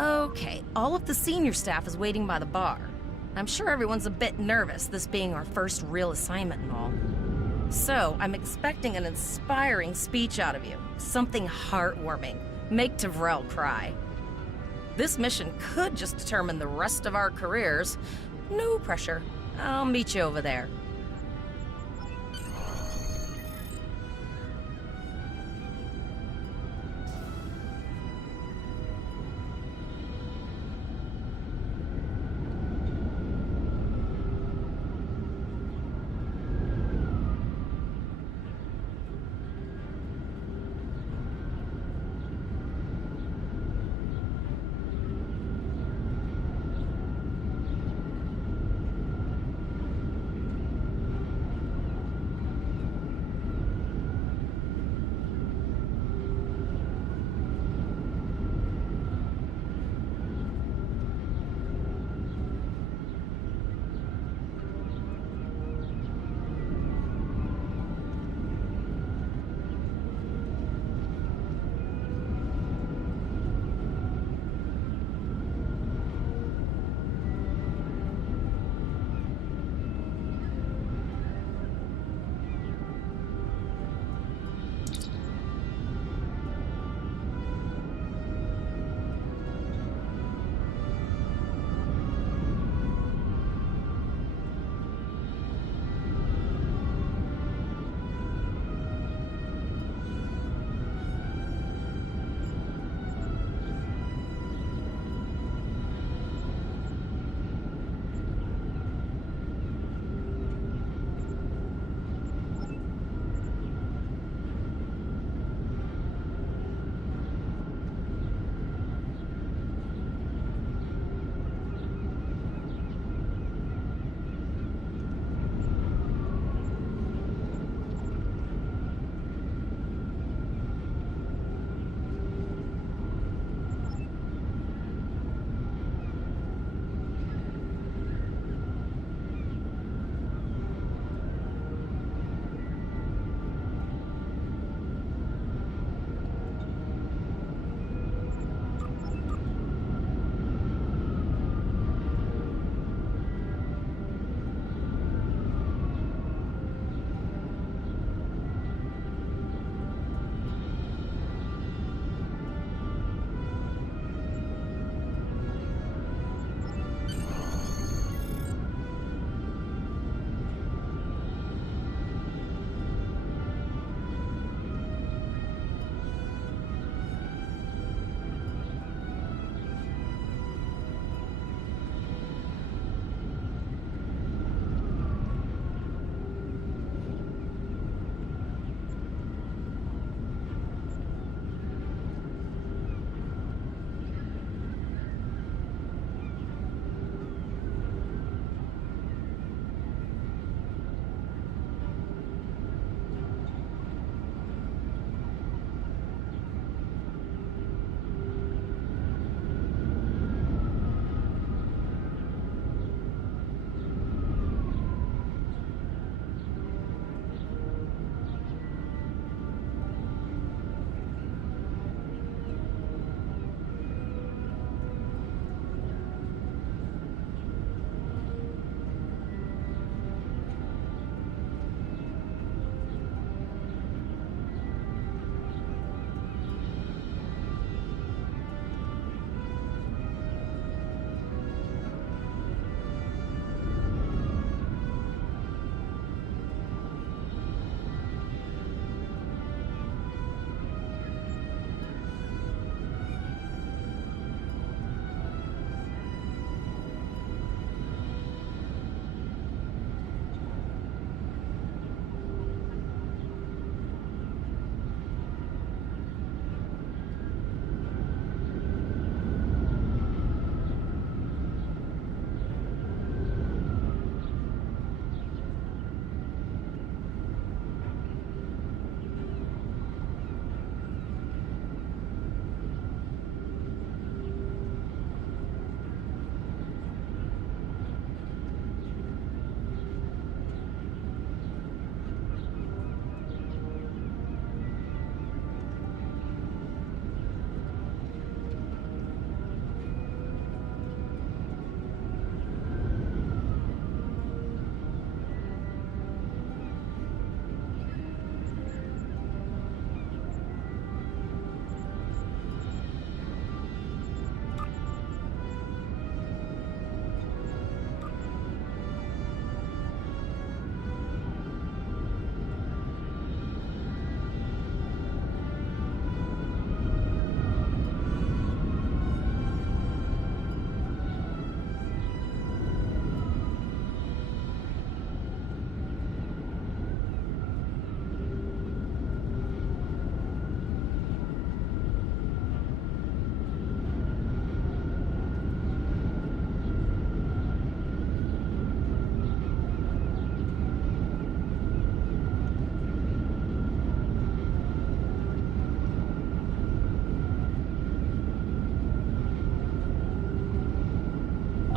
Okay, all of the senior staff is waiting by the bar. I'm sure everyone's a bit nervous, this being our first real assignment and all. So, I'm expecting an inspiring speech out of you. Something heartwarming. Make Tavrel cry. This mission could just determine the rest of our careers. No pressure. I'll meet you over there.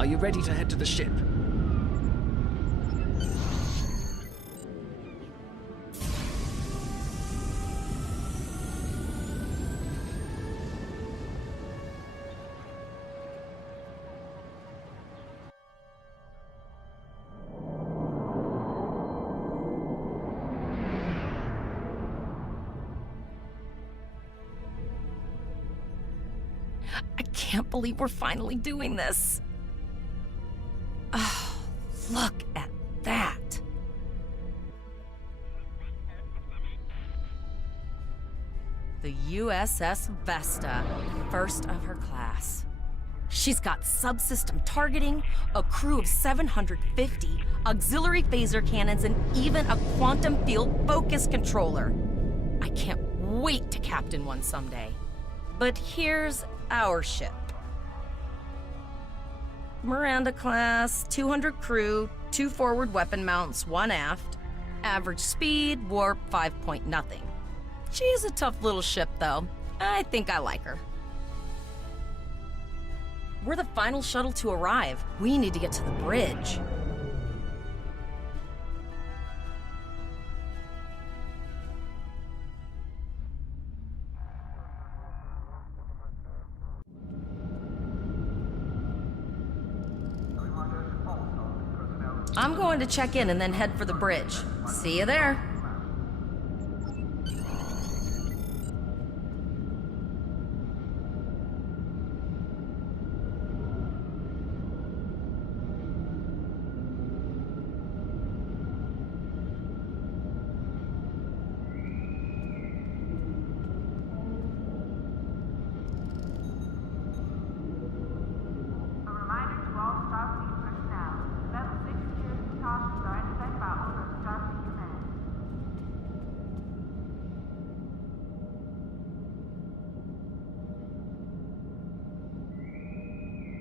Are you ready to head to the ship? I can't believe we're finally doing this. Oh, look at that. The U.S.S. Vesta, first of her class. She's got subsystem targeting, a crew of 750, auxiliary phaser cannons, and even a quantum field focus controller. I can't wait to captain one someday. But here's our ship. Miranda class, 200 crew, 2 forward weapon mounts, 1 aft. Average speed, warp 5 point nothing. She's a tough little ship, though. I think I like her. We're the final shuttle to arrive. We need to get to the bridge. I'm going to check in and then head for the bridge. See you there.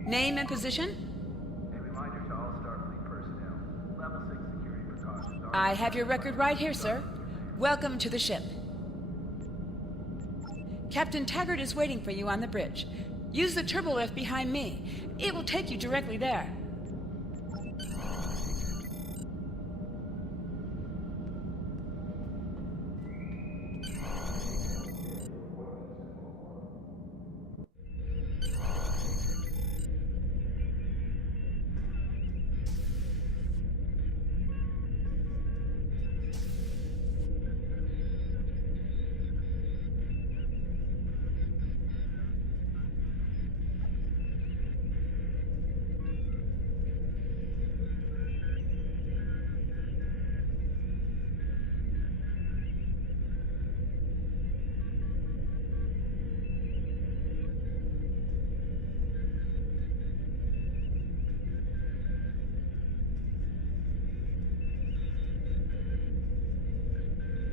Name and position? A reminder to all Starfleet personnel. Level 6 security precautions are... I have your record right here, sir. Welcome to the ship. Captain Taggart is waiting for you on the bridge. Use the turbo lift behind me. It will take you directly there.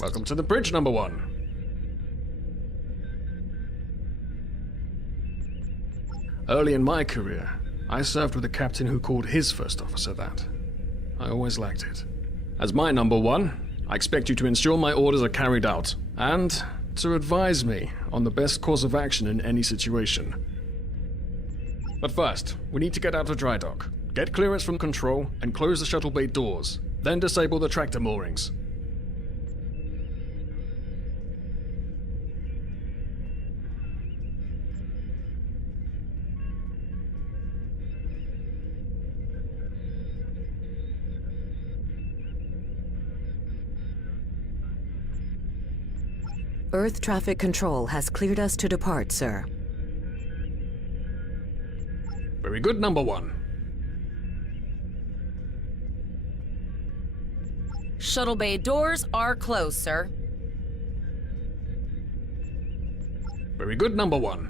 Welcome to the bridge, number 1. Early in my career, I served with a captain who called his first officer that. I always liked it. As my number 1, I expect you to ensure my orders are carried out, and to advise me on the best course of action in any situation. But first, we need to get out of dry dock, get clearance from control, and close the shuttle bay doors, then disable the tractor moorings. Earth traffic control has cleared us to depart, sir. Very good, number 1. Shuttle bay doors are closed, sir. Very good, number 1.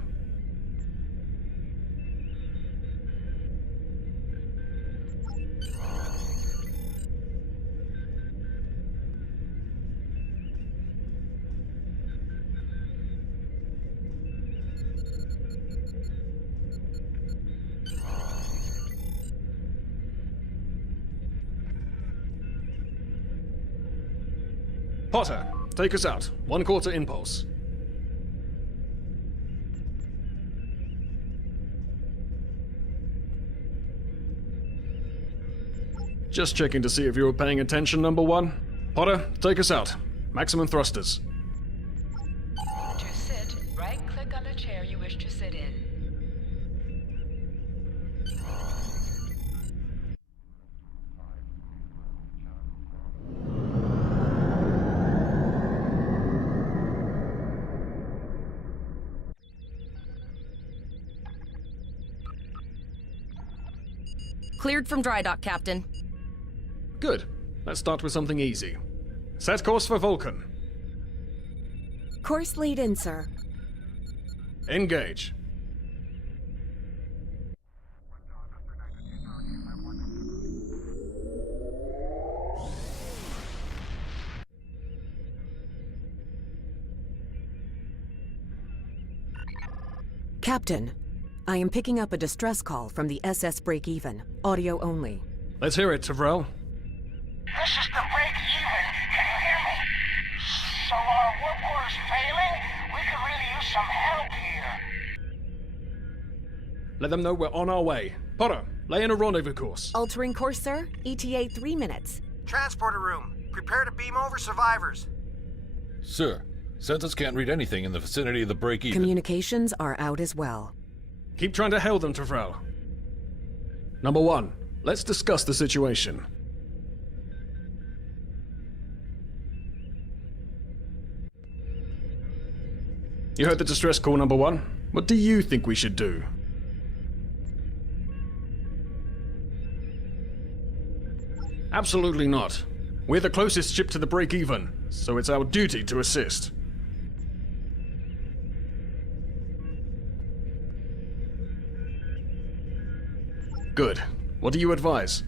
Potter, take us out. 1/4 impulse. Just checking to see if you were paying attention, number one. Potter, take us out. Maximum thrusters. To sit, right-click on the chair you wish to sit in. Cleared from dry dock, Captain. Good. Let's start with something easy. Set course for Vulcan. Course lead in, sir. Engage. Captain, I am picking up a distress call from the SS break-even. Audio only. Let's hear it, Tyrell. This is the break-even. Can you hear me? So our work order's failing? We could really use some help here. Let them know we're on our way. Potter, lay in a rendezvous course. Altering course, sir. ETA 3 minutes. Transporter room. Prepare to beam over survivors. Sir, Census can't read anything in the vicinity of the break-even. Communications are out as well. Keep trying to hail them, Tyrell. Number one, let's discuss the situation. You heard the distress call, number one. What do you think we should do? Absolutely not. We're the closest ship to the break-even, so it's our duty to assist. Good. What do you advise?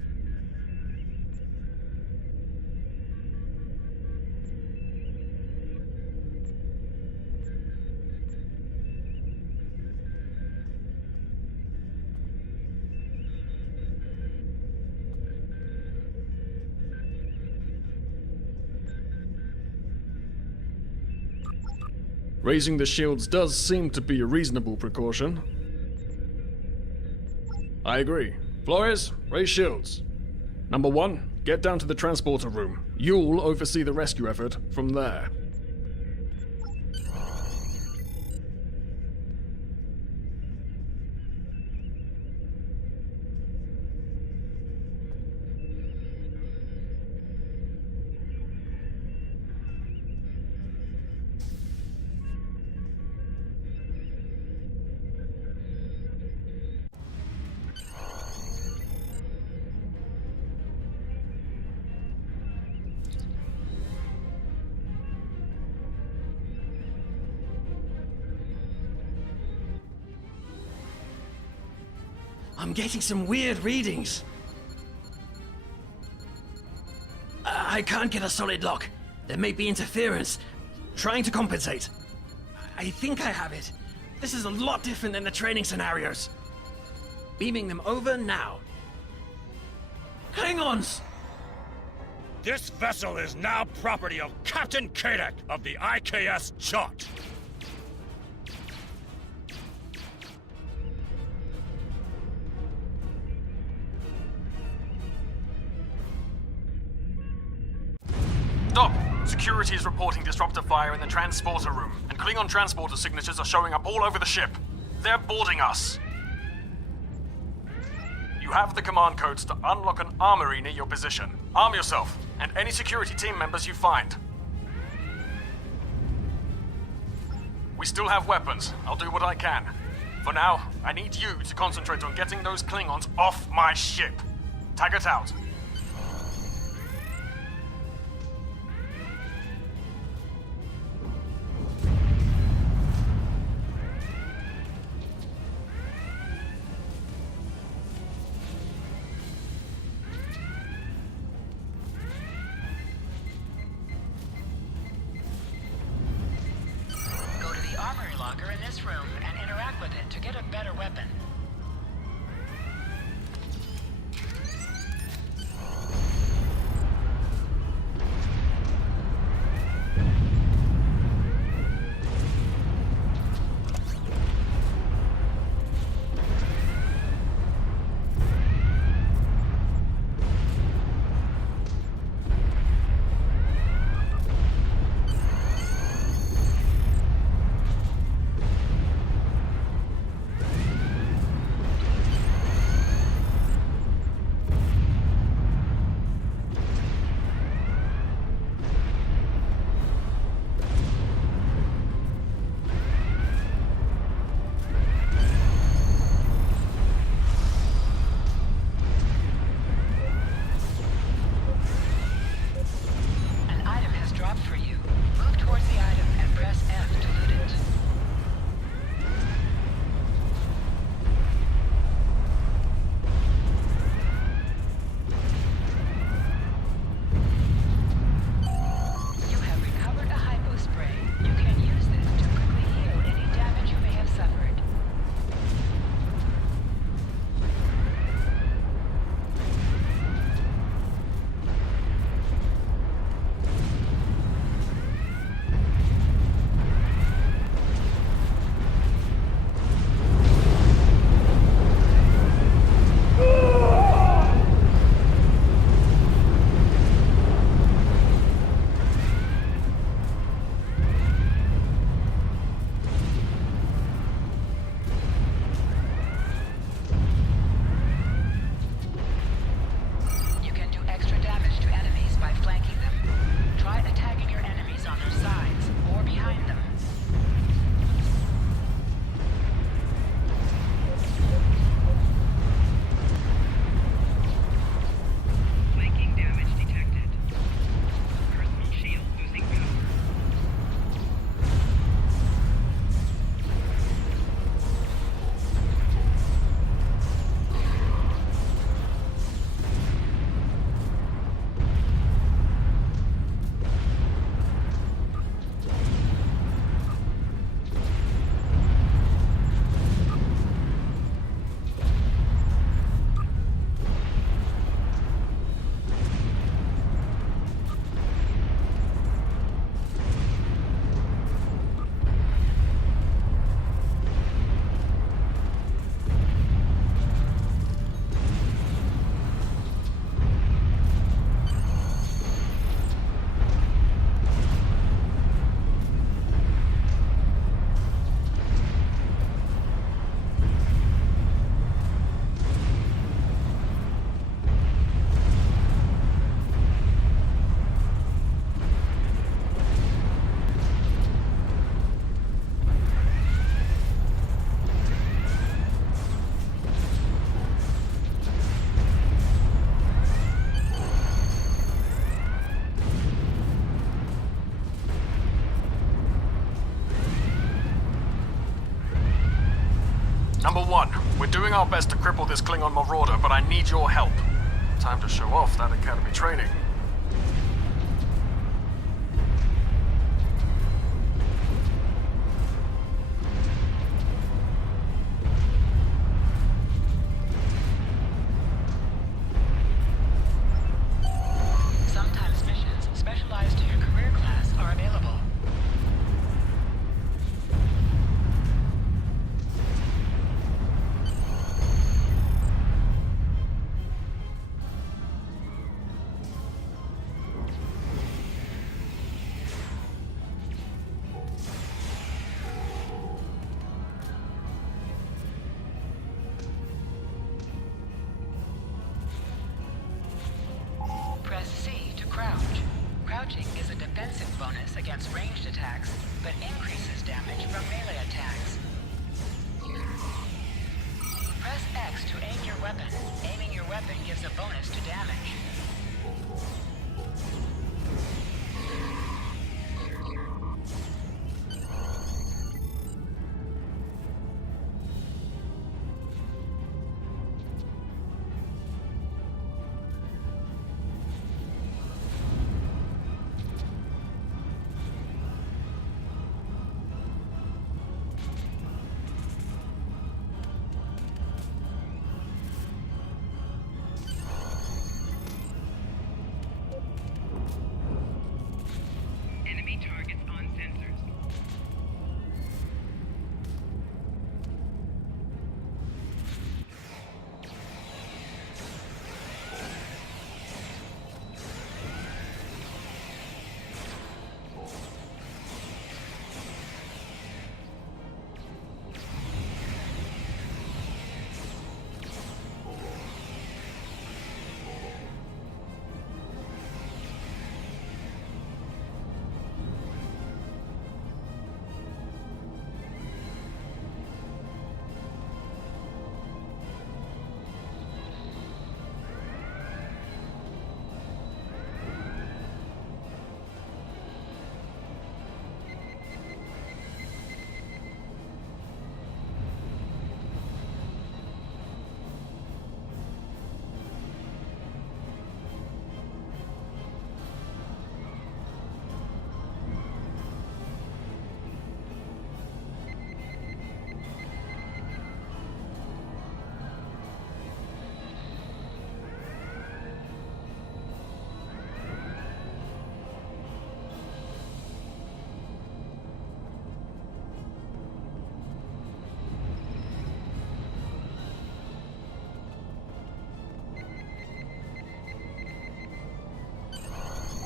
Raising the shields does seem to be a reasonable precaution. I agree. Flores, raise shields. Number one, get down to the transporter room. You'll oversee the rescue effort from there. I'm getting some weird readings. I can't get a solid lock. There may be interference. Trying to compensate. I think I have it. This is a lot different than the training scenarios. Beaming them over now. Klingons! This vessel is now property of Captain Kadek of the IKS Jot. Stop! Security is reporting disruptor fire in the transporter room, and Klingon transporter signatures are showing up all over the ship. They're boarding us. You have the command codes to unlock an armory near your position. Arm yourself, and any security team members you find. We still have weapons. I'll do what I can. For now, I need you to concentrate on getting those Klingons off my ship. Taggart out. Go to the armory locker in this room and interact with it to get a better weapon. Number 1, we're doing our best to cripple this Klingon marauder, but I need your help. Time to show off that academy training. Sometimes missions specialized to your career class are available. Press C to crouch. Crouching is a defensive bonus against ranged attacks, but increases damage from melee attacks. Press X to aim your weapon. Aiming your weapon gives a bonus to damage. Enemy targets on sensors.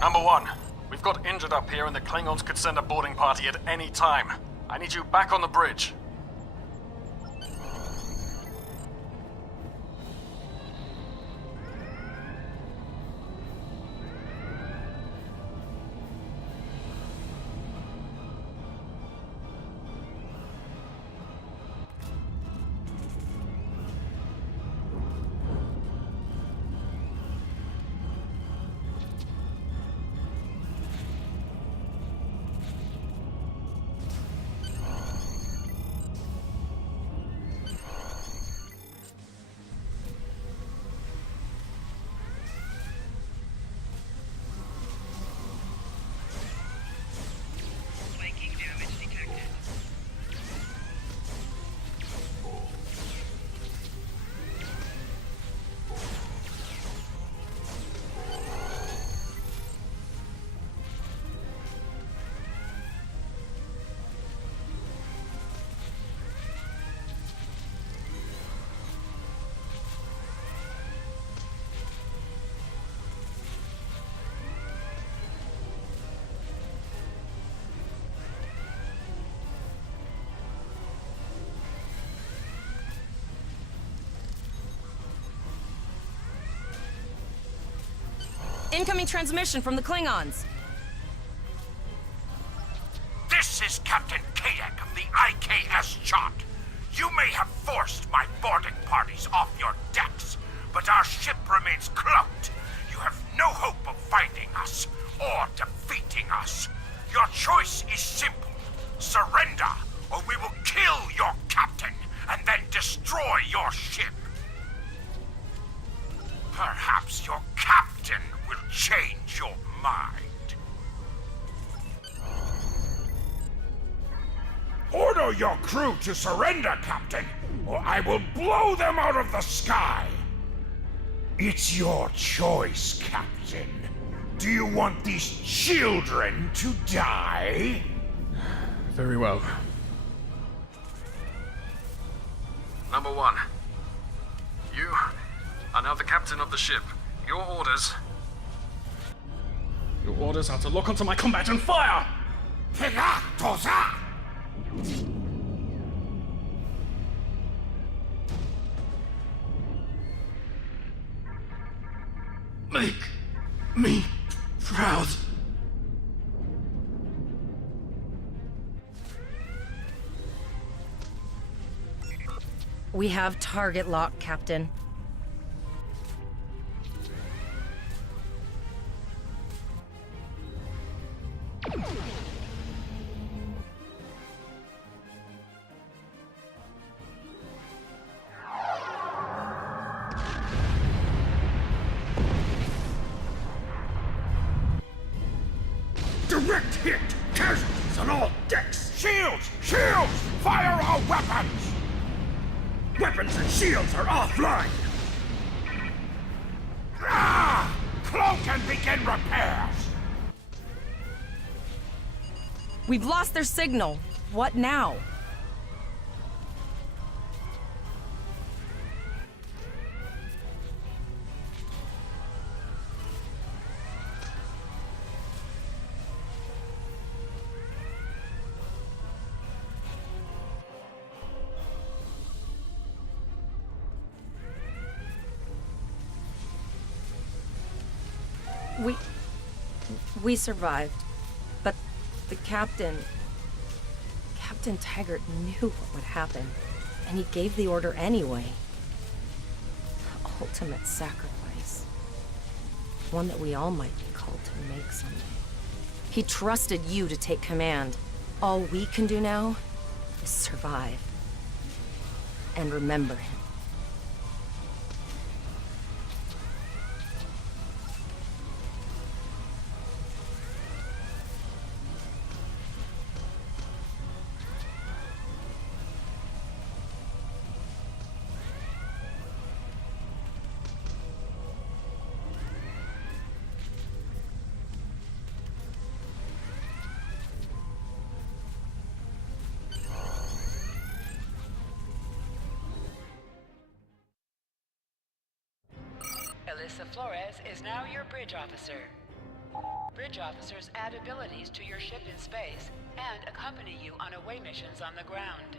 Number 1, we've got injured up here and the Klingons could send a boarding party at any time. I need you back on the bridge. Incoming transmission from the Klingons. This is Captain Kadiak of the IKS Chart. You may have forced my boarding parties off your decks, but our ship remains cloaked. You have no hope of finding us or defeating us. Your choice is simple. Surrender, or we will kill your captain and then destroy change your mind. Order your crew to surrender, Captain, or I will blow them out of the sky! It's your choice, Captain. Do you want these children to die? Very well. Number 1. You are now the captain of the ship. Your orders... Your orders are to lock onto my combat and fire! Pegatosa! Make me proud. We have target lock, Captain. Direct hit! Casualties on all decks! Shields! Shields! Fire all weapons! Weapons and shields are offline! Ah! Cloak and begin repairs! We've lost their signal. What now? We survived, but the Captain Taggart knew what would happen, and he gave the order anyway. The ultimate sacrifice. One that we all might be called to make someday. He trusted you to take command. All we can do now is survive. And remember him. Alyssa Flores is now your bridge officer. Bridge officers add abilities to your ship in space and accompany you on away missions on the ground.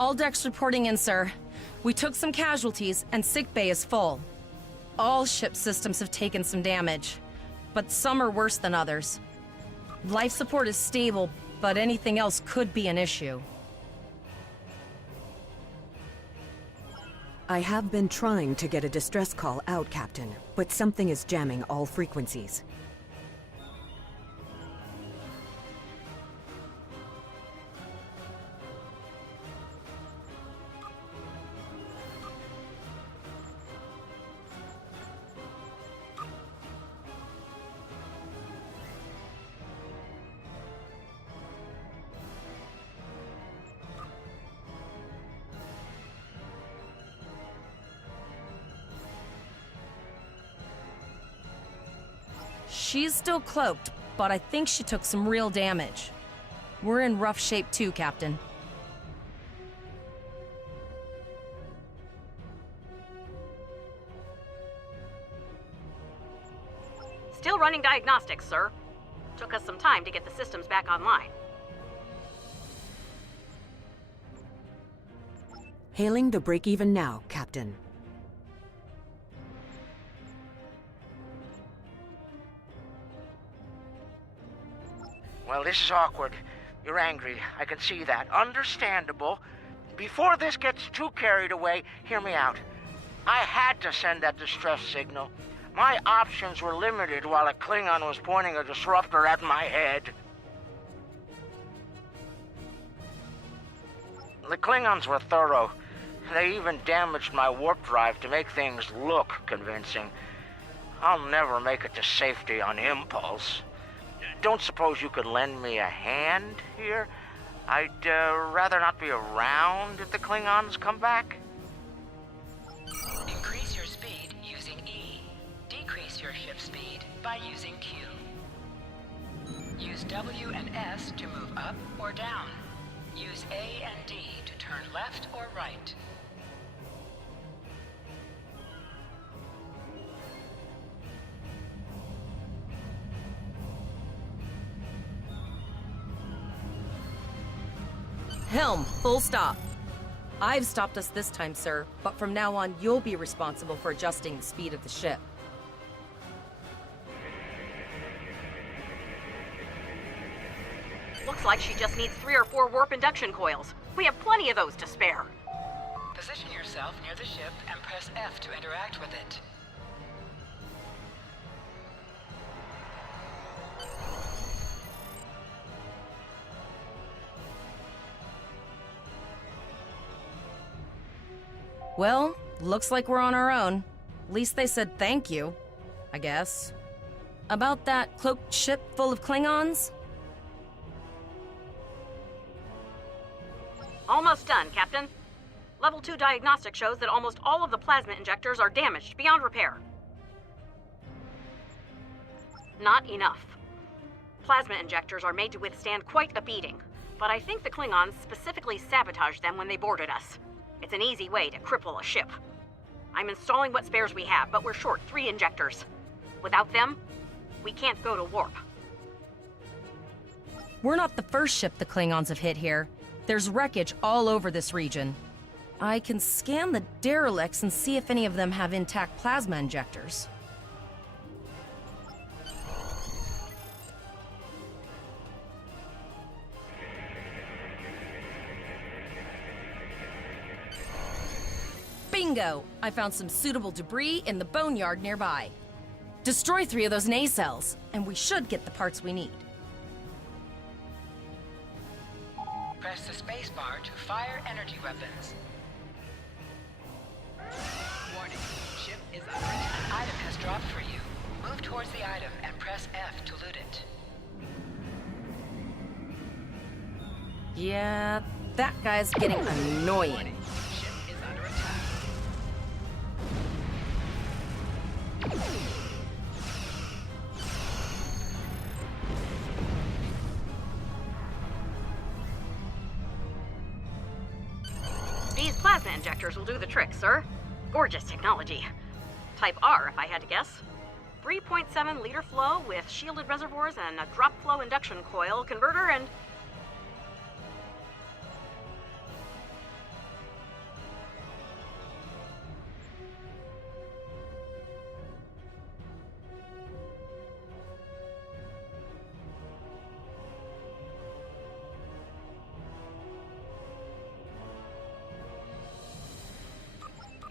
All decks reporting in, sir. We took some casualties, and sickbay is full. All ship systems have taken some damage, but some are worse than others. Life support is stable, but anything else could be an issue. I have been trying to get a distress call out, Captain, but something is jamming all frequencies. She's still cloaked, but I think she took some real damage. We're in rough shape too, Captain. Still running diagnostics, sir. Took us some time to get the systems back online. Hailing the break-even now, Captain. Well, this is awkward. You're angry. I can see that. Understandable. Before this gets too carried away, hear me out. I had to send that distress signal. My options were limited while a Klingon was pointing a disruptor at my head. The Klingons were thorough. They even damaged my warp drive to make things look convincing. I'll never make it to safety on impulse. Don't suppose you could lend me a hand here? I'd rather not be around if the Klingons come back. Increase your speed using E. Decrease your ship speed by using Q. Use W and S to move up or down. Use A and D to turn left or right. Helm, full stop. I've stopped us this time, sir, but from now on, you'll be responsible for adjusting the speed of the ship. Looks like she just needs 3 or 4 warp induction coils. We have plenty of those to spare. Position yourself near the ship and press F to interact with it. Well, looks like we're on our own. At least they said thank you, I guess. About that cloaked ship full of Klingons? Almost done, Captain. Level 2 diagnostic shows that almost all of the plasma injectors are damaged beyond repair. Not enough. Plasma injectors are made to withstand quite a beating, but I think the Klingons specifically sabotaged them when they boarded us. It's an easy way to cripple a ship. I'm installing what spares we have, but we're short 3 injectors. Without them, we can't go to warp. We're not the first ship the Klingons have hit here. There's wreckage all over this region. I can scan the derelicts and see if any of them have intact plasma injectors. Bingo! I found some suitable debris in the boneyard nearby. Destroy 3 of those nacelles, and we should get the parts we need. Press the spacebar to fire energy weapons. Warning, ship is under attack. An item has dropped for you. Move towards the item and press F to loot it. Yeah, that guy's getting annoying. Warning, ship is under attack. These plasma injectors will do the trick, sir. Gorgeous technology. Type R, if I had to guess. 3.7 liter flow with shielded reservoirs and a drop flow induction coil converter and...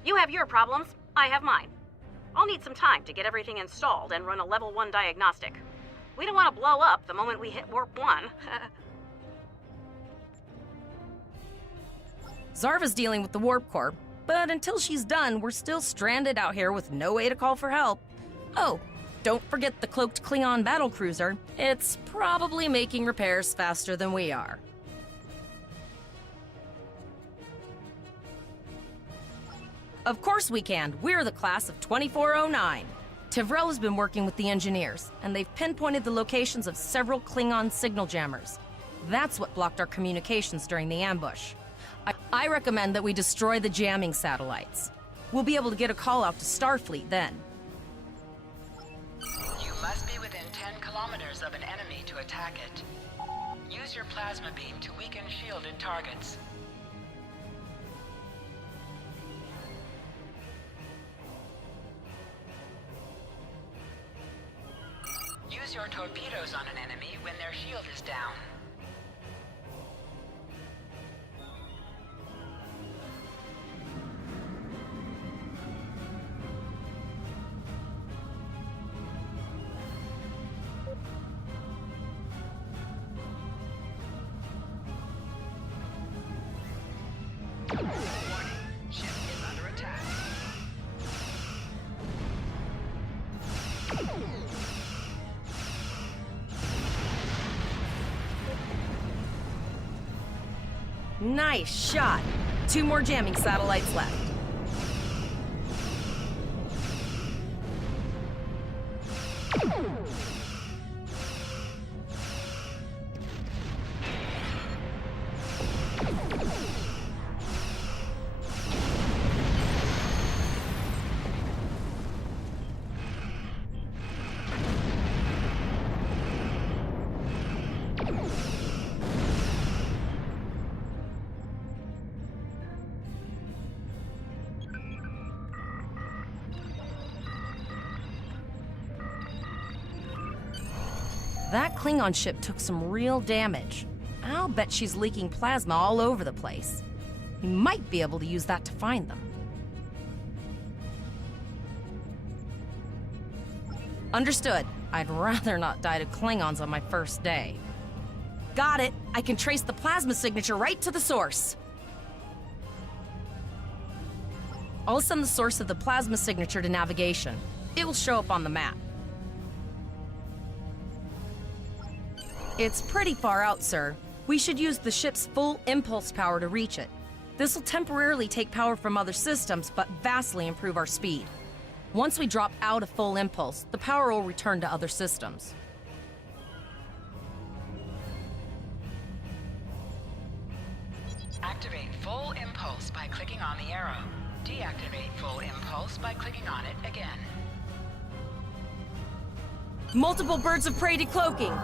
You have your problems, I have mine. I'll need some time to get everything installed and run a level 1 diagnostic. We don't want to blow up the moment we hit warp 1. Zarva's dealing with the Warp Core, but until she's done, we're still stranded out here with no way to call for help. Oh, don't forget the cloaked Klingon battlecruiser. It's probably making repairs faster than we are. Of course we can. We're the class of 2409. Tivrel has been working with the engineers, and they've pinpointed the locations of several Klingon signal jammers. That's what blocked our communications during the ambush. I recommend that we destroy the jamming satellites. We'll be able to get a call out to Starfleet then. You must be within 10 kilometers of an enemy to attack it. Use your plasma beam to weaken shielded targets. Use Use your torpedoes on an enemy when their shield is down. Nice shot. 2 more jamming satellites left. That Klingon ship took some real damage. I'll bet she's leaking plasma all over the place. We might be able to use that to find them. Understood. I'd rather not die to Klingons on my first day. Got it. I can trace the plasma signature right to the source. I'll send the source of the plasma signature to navigation. It will show up on the map. It's pretty far out, sir. We should use the ship's full impulse power to reach it. This will temporarily take power from other systems, but vastly improve our speed. Once we drop out of full impulse, the power will return to other systems. Activate full impulse by clicking on the arrow. Deactivate full impulse by clicking on it again. Multiple birds of prey decloaking.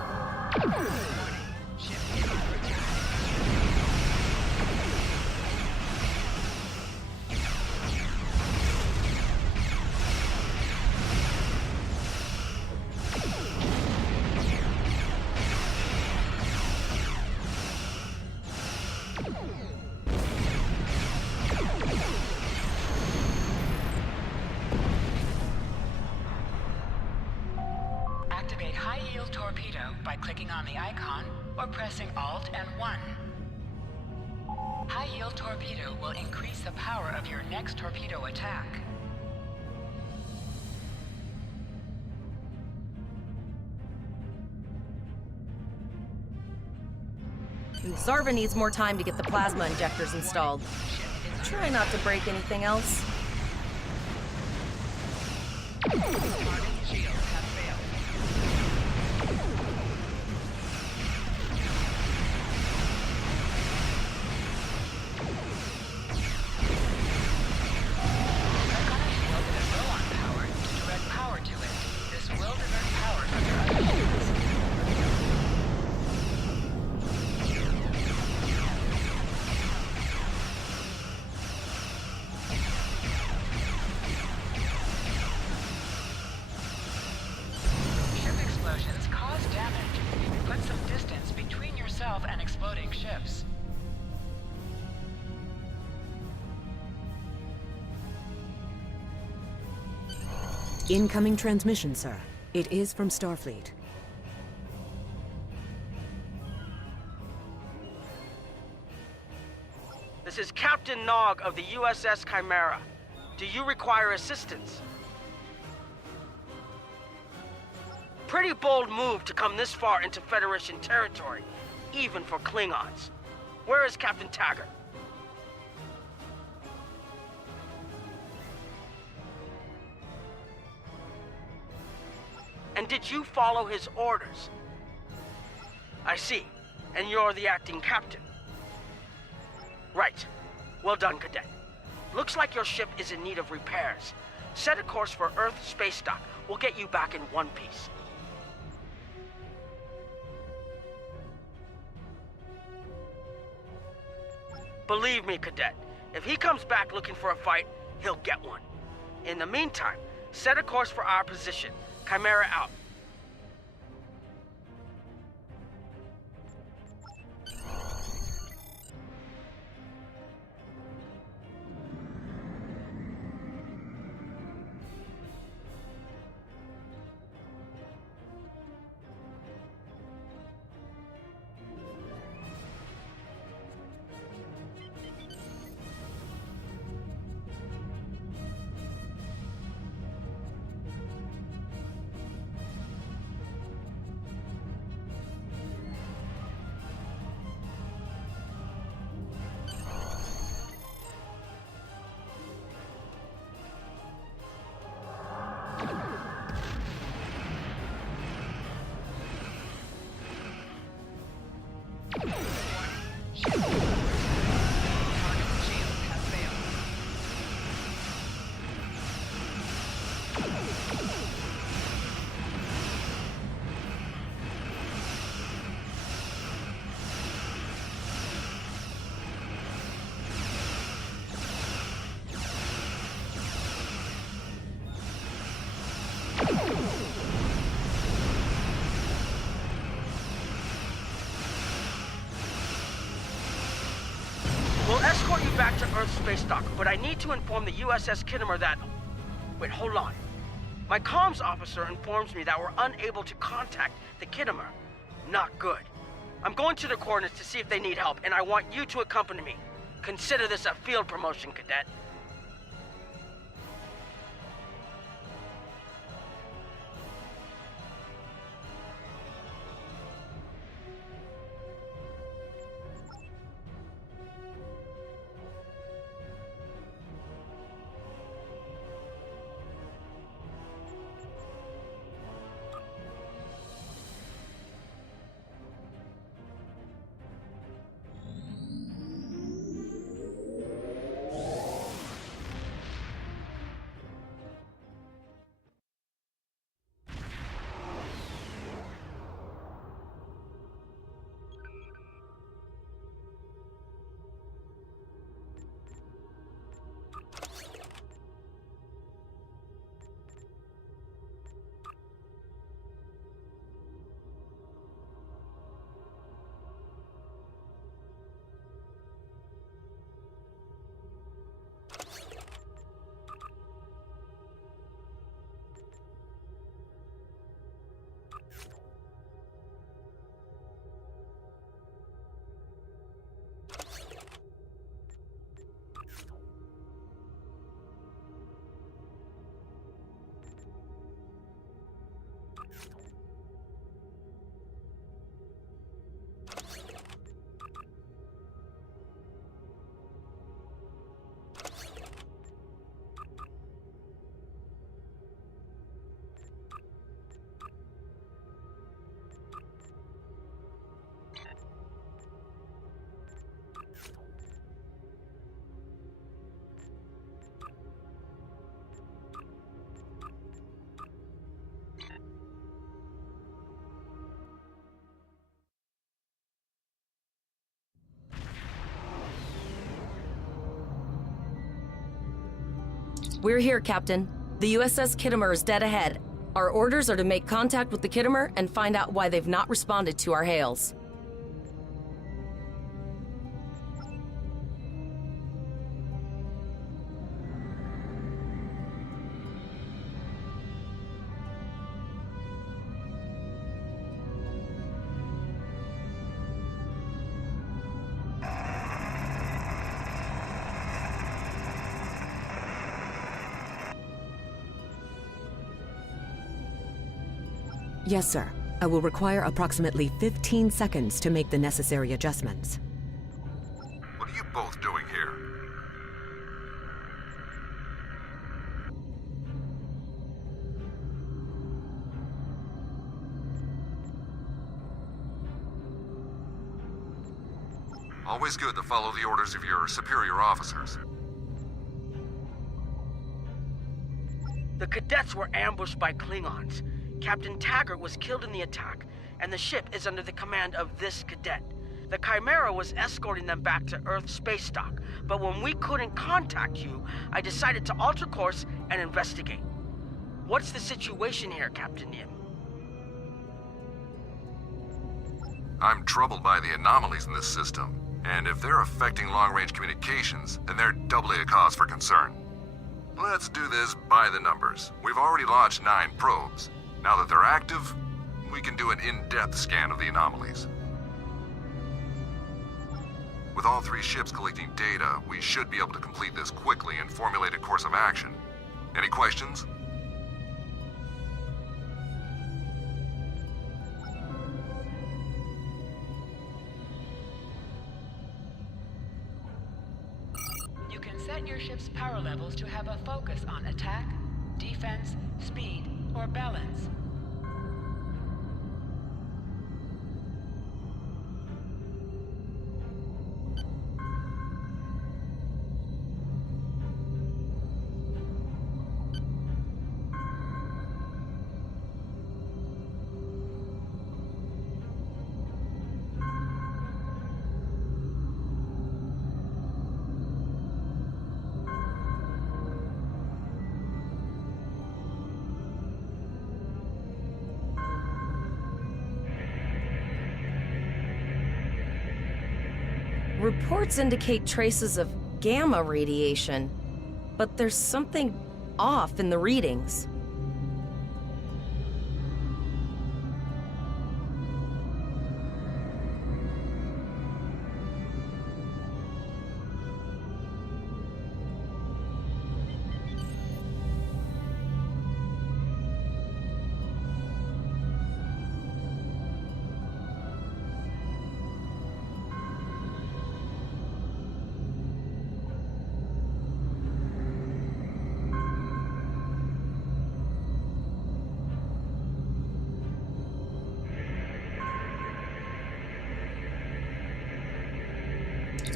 Activate high-yield torpedo by clicking on the icon or pressing Alt and 1. High-yield torpedo will increase the power of your next torpedo attack. Zarva needs more time to get the plasma injectors installed. Try not to break anything else. And exploding ships. Incoming transmission, sir. It is from Starfleet. This is Captain Nog of the U.S.S. Chimera. Do you require assistance? Pretty bold move to come this far into Federation territory, even for Klingons. Where is Captain Taggart? And did you follow his orders? I see. And you're the acting captain. Right. Well done, Cadet. Looks like your ship is in need of repairs. Set a course for Earth space dock. We'll get you back in one piece. Believe me, Cadet, if he comes back looking for a fight, he'll get one. In the meantime, set a course for our position. Chimera out. Earth space dock, but I need to inform the U.S.S. Kittimer that... Wait, hold on. My comms officer informs me that we're unable to contact the Kittimer. Not good. I'm going to the coordinates to see if they need help, and I want you to accompany me. Consider this a field promotion, Cadet. We're here, Captain. The U.S.S. Kittimer is dead ahead. Our orders are to make contact with the Kittimer and find out why they've not responded to our hails. Yes, sir. I will require approximately 15 seconds to make the necessary adjustments. What are you both doing here? Always good to follow the orders of your superior officers. The cadets were ambushed by Klingons. Captain Taggart was killed in the attack, and the ship is under the command of this cadet. The Chimera was escorting them back to Earth space dock, but when we couldn't contact you, I decided to alter course and investigate. What's the situation here, Captain Yin? I'm troubled by the anomalies in this system, and if they're affecting long-range communications, then they're doubly a cause for concern. Let's do this by the numbers. We've already launched 9 probes. Now that they're active, we can do an in-depth scan of the anomalies. With all 3 ships collecting data, we should be able to complete this quickly and formulate a course of action. Any questions? You can set your ship's power levels to have a focus on attack, defense, speed, or balance. Reports indicate traces of gamma radiation, but there's something off in the readings.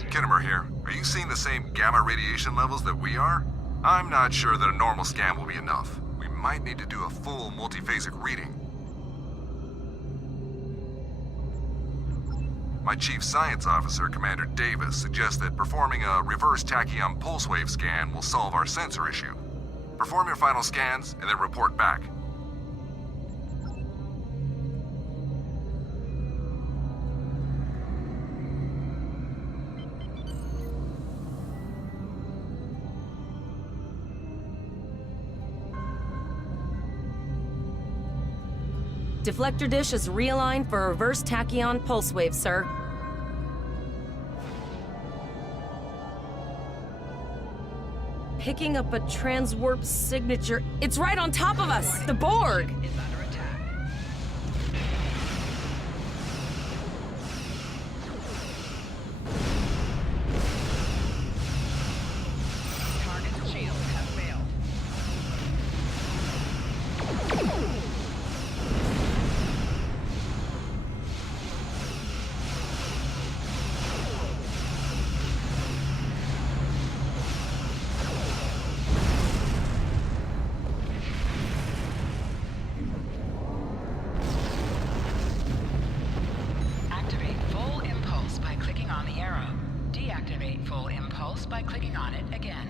Kittimer here. Are you seeing the same gamma radiation levels that we are? I'm not sure that a normal scan will be enough. We might need to do a full multiphasic reading. My Chief Science Officer, Commander Davis, suggests that performing a reverse tachyon pulse wave scan will solve our sensor issue. Perform your final scans and then report back. Deflector dish is realigned for a reverse tachyon pulse wave, sir. Picking up a transwarp signature. It's right on top of us! The Borg! Is under attack. Target's shield has failed. Activate full impulse by clicking on the arrow. Deactivate full impulse by clicking on it again.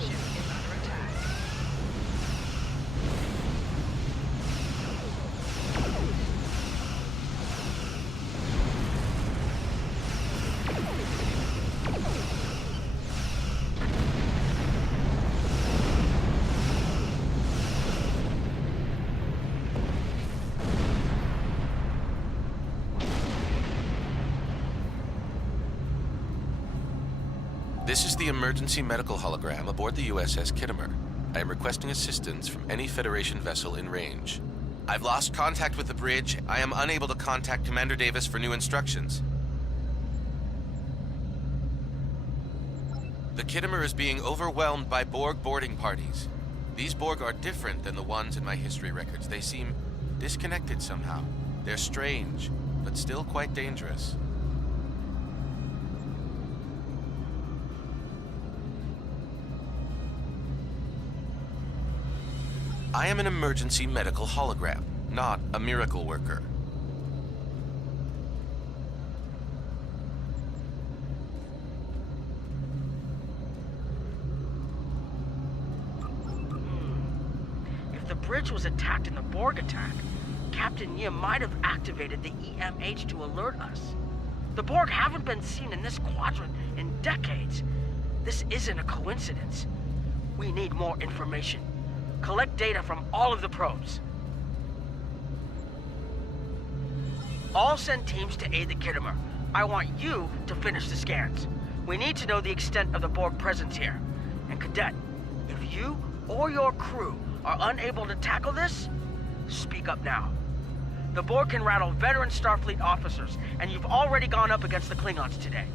Ship is under attack. This is the emergency medical hologram aboard the U.S.S. Kittimer. I am requesting assistance from any Federation vessel in range. I've lost contact with the bridge. I am unable to contact Commander Davis for new instructions. The Kittimer is being overwhelmed by Borg boarding parties. These Borg are different than the ones in my history records. They seem disconnected somehow. They're strange, but still quite dangerous. I am an emergency medical hologram, not a miracle worker. If the bridge was attacked in the Borg attack, Captain Nia might have activated the EMH to alert us. The Borg haven't been seen in this quadrant in decades. This isn't a coincidence. We need more information. Collect data from all of the probes. All send teams to aid the Kittimer. I want you to finish the scans. We need to know the extent of the Borg presence here. And Cadet, if you or your crew are unable to tackle this, speak up now. The Borg can rattle veteran Starfleet officers, and you've already gone up against the Klingons today.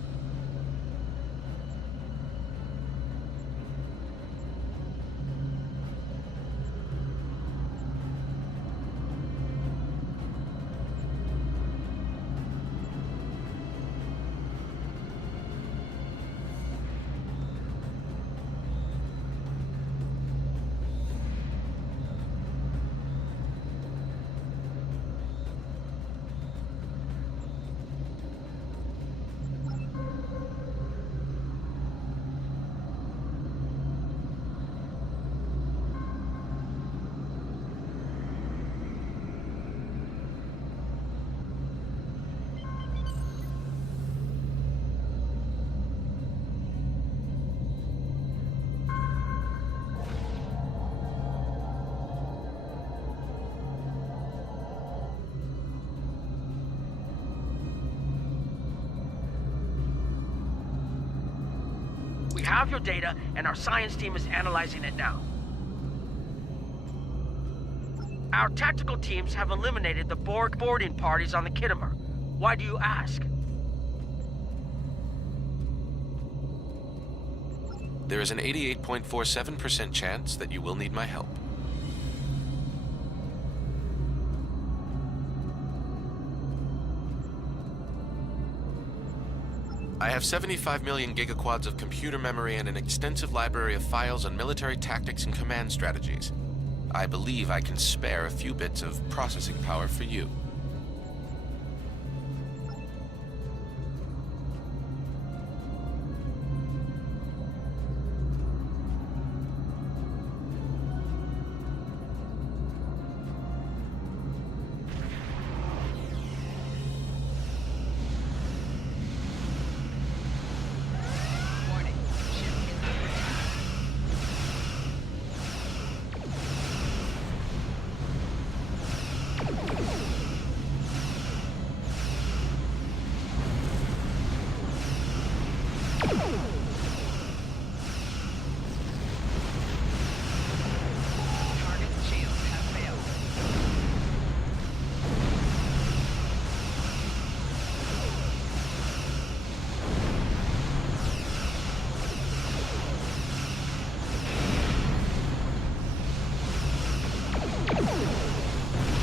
have your data, and our science team is analyzing it now. Our tactical teams have eliminated the Borg boarding parties on the Khitomer. Why do you ask? There is an 88.47% chance that you will need my help. I have 75 million gigaquads of computer memory and an extensive library of files on military tactics and command strategies. I believe I can spare a few bits of processing power for you.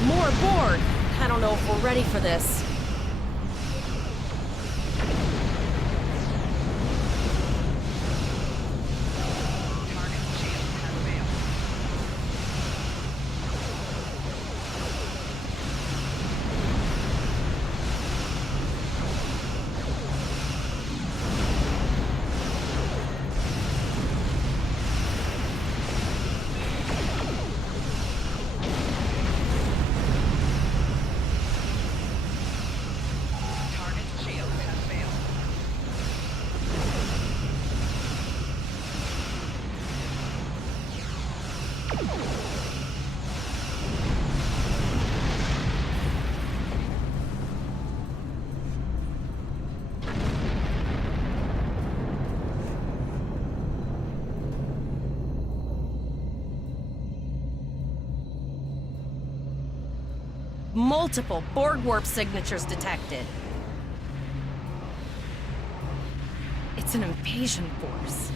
More Borg! I don't know if we're ready for this. Multiple Borg warp signatures detected. It's an invasion force.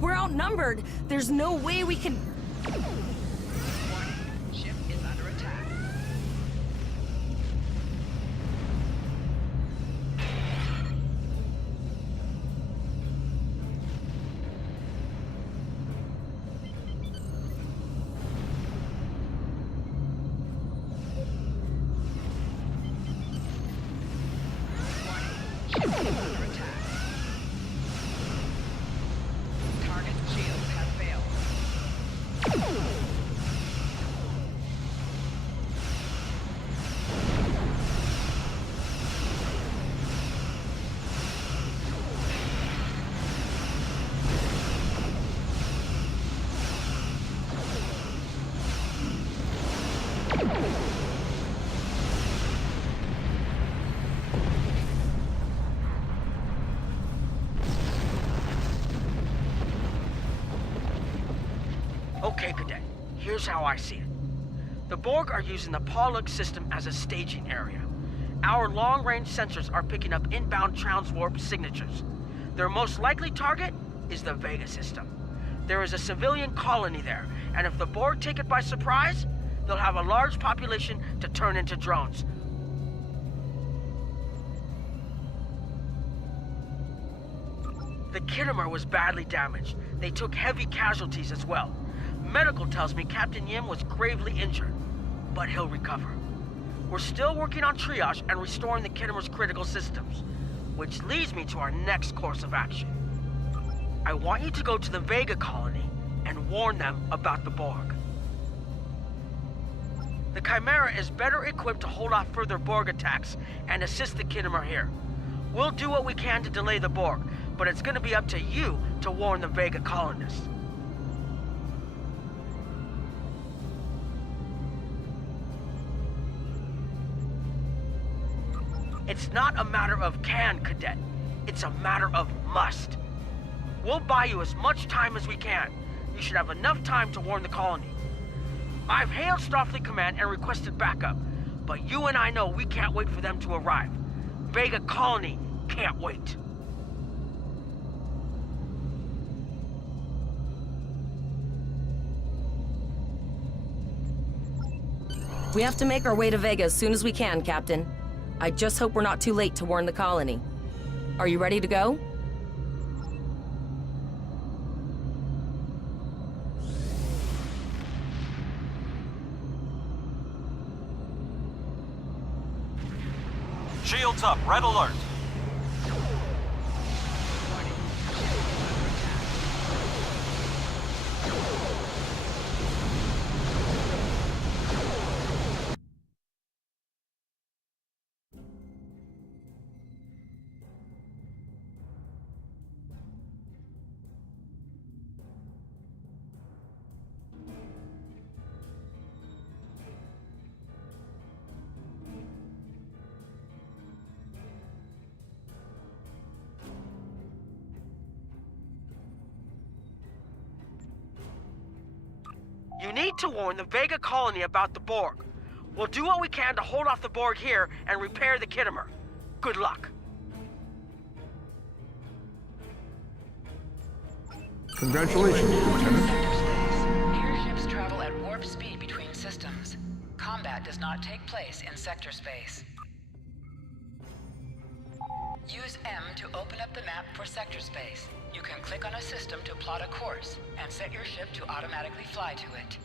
We're outnumbered. There's no way we can... Ship is under attack. Ship is under attack. Target shields have failed. Okay, Cadet. Here's how I see it. The Borg are using the Pollux system as a staging area. Our long-range sensors are picking up inbound transwarp signatures. Their most likely target is the Vega system. There is a civilian colony there, and if the Borg take it by surprise, they'll have a large population to turn into drones. The Khitomer was badly damaged. They took heavy casualties as well. Medical tells me Captain Yim was gravely injured, but he'll recover. We're still working on triage and restoring the Khitomer's critical systems, which leads me to our next course of action. I want you to go to the Vega colony and warn them about the Borg. The Chimera is better equipped to hold off further Borg attacks and assist the Khitomer here. We'll do what we can to delay the Borg, but it's gonna be up to you to warn the Vega colonists. It's not a matter of can, Cadet. It's a matter of must. We'll buy you as much time as we can. You should have enough time to warn the colony. I've hailed Starfleet Command and requested backup, but you and I know we can't wait for them to arrive. Vega Colony can't wait. We have to make our way to Vega as soon as we can, Captain. I just hope we're not too late to warn the colony. Are you ready to go? Shields up, red alert. You need to warn the Vega Colony about the Borg. We'll do what we can to hold off the Borg here and repair the Kittimer. Good luck. Congratulations, Lieutenant. Here ships travel at warp speed between systems. Combat does not take place in sector space. Use M to open up the map for sector space. You can click on a system to plot a course, and set your ship to automatically fly to it.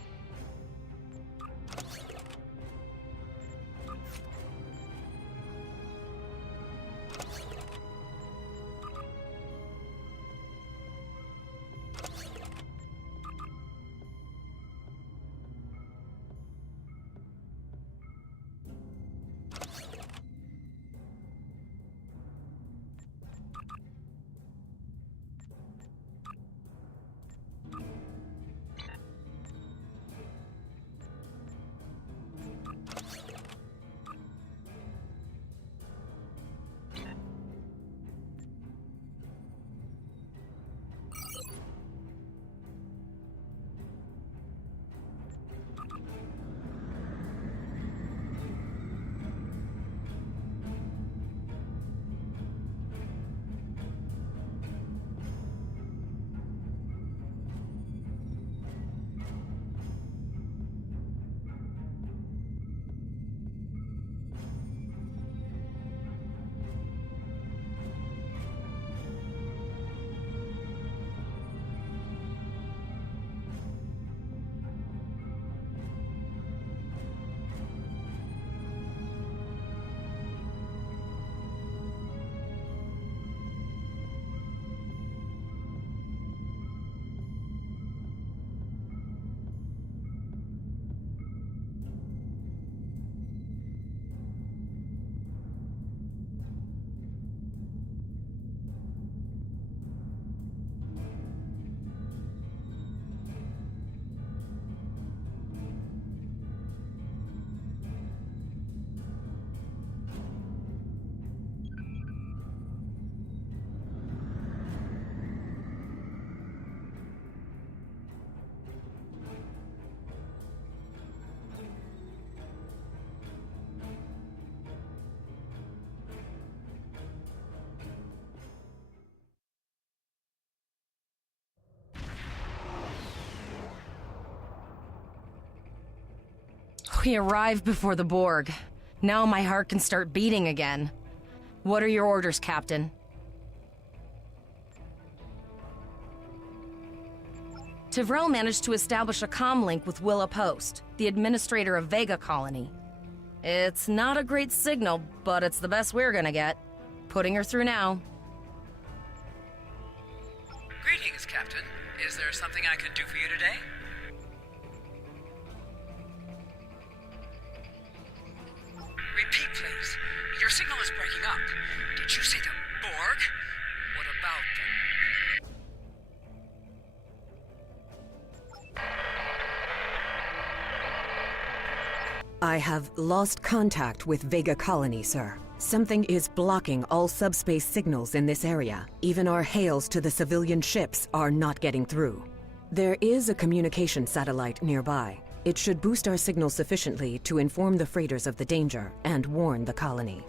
We arrived before the Borg. Now my heart can start beating again. What are your orders, Captain? Tivrell managed to establish a comm link with Willa Post, the administrator of Vega Colony. It's not a great signal, but it's the best we're gonna get. Putting her through now. Greetings, Captain. Is there something I can do for you today? Repeat, please. Your signal is breaking up. Did you say the Borg? What about them? I have lost contact with Vega Colony, sir. Something is blocking all subspace signals in this area. Even our hails to the civilian ships are not getting through. There is a communication satellite nearby. It should boost our signal sufficiently to inform the freighters of the danger and warn the colony.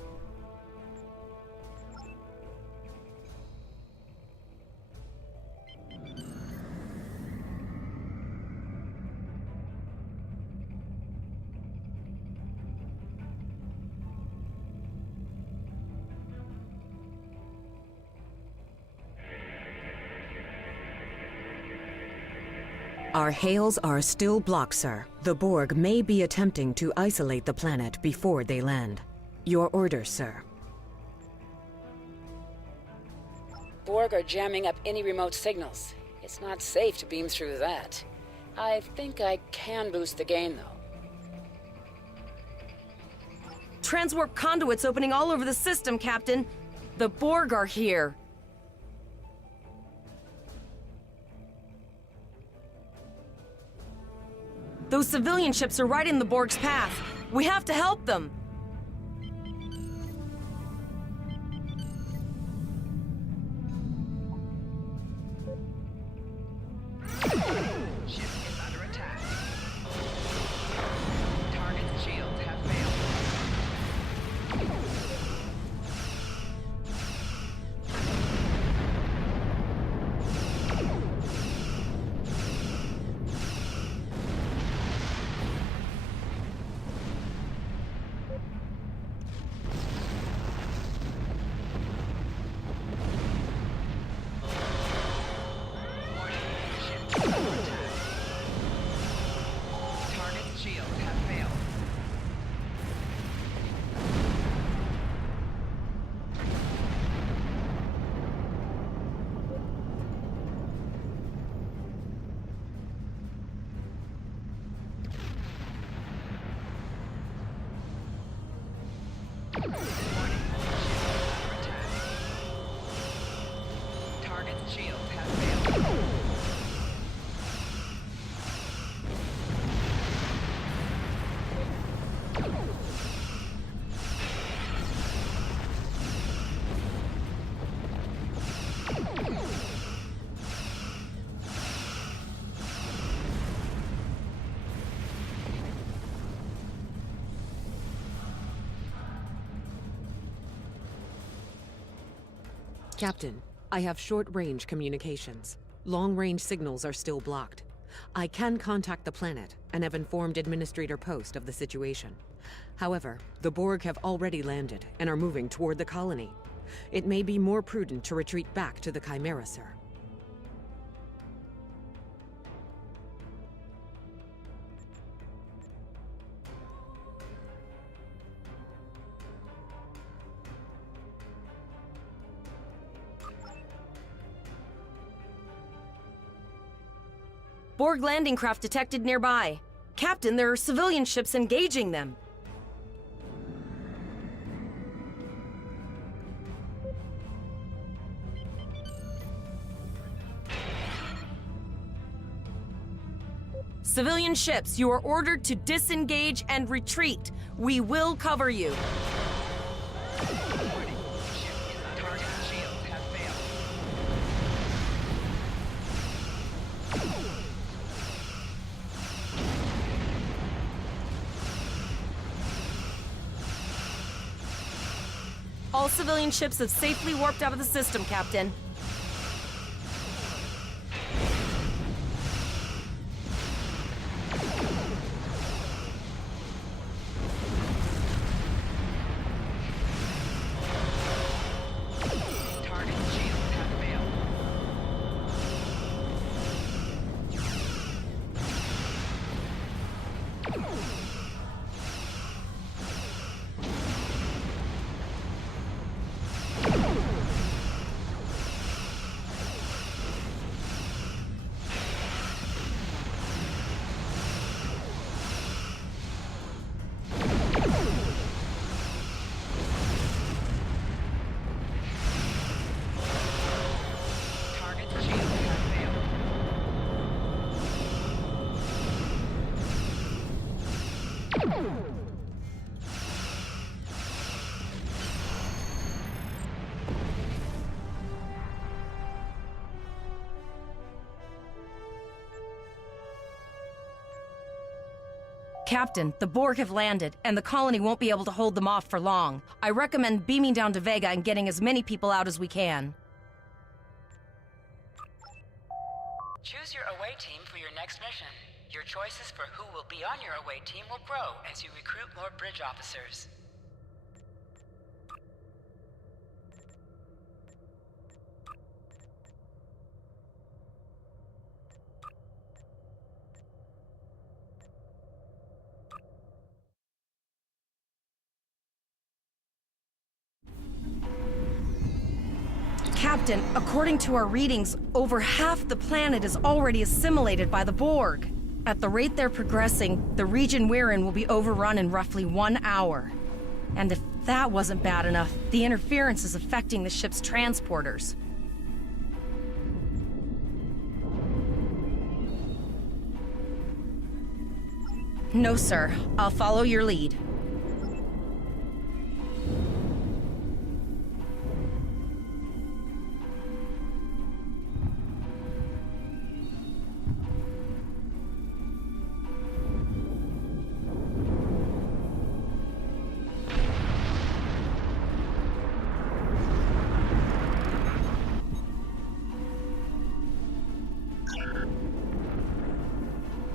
Our hails are still blocked, sir. The Borg may be attempting to isolate the planet before they land. Your orders, sir. Borg are jamming up any remote signals. It's not safe to beam through that. I think I can boost the gain, though. Transwarp conduits opening all over the system, Captain. The Borg are here. Those civilian ships are right in the Borg's path. We have to help them. Ship is under attack. Target's shields have failed. Target's shields have failed. Captain, I have short-range communications. Long-range signals are still blocked. I can contact the planet and have informed Administrator Post of the situation. However, the Borg have already landed and are moving toward the colony. It may be more prudent to retreat back to the Chimera, sir. Borg landing craft detected nearby. Captain, there are civilian ships engaging them. Civilian ships, you are ordered to disengage and retreat. We will cover you. All civilian ships have safely warped out of the system, Captain. Captain, the Borg have landed, and the colony won't be able to hold them off for long. I recommend beaming down to Vega and getting as many people out as we can. Choose your away team for your next mission. Your choices for who will be on your away team will grow as you recruit more bridge officers. Captain, according to our readings, over half the planet is already assimilated by the Borg. At the rate they're progressing, the region we're in will be overrun in roughly 1 hour. And if that wasn't bad enough, the interference is affecting the ship's transporters. No, sir. I'll follow your lead.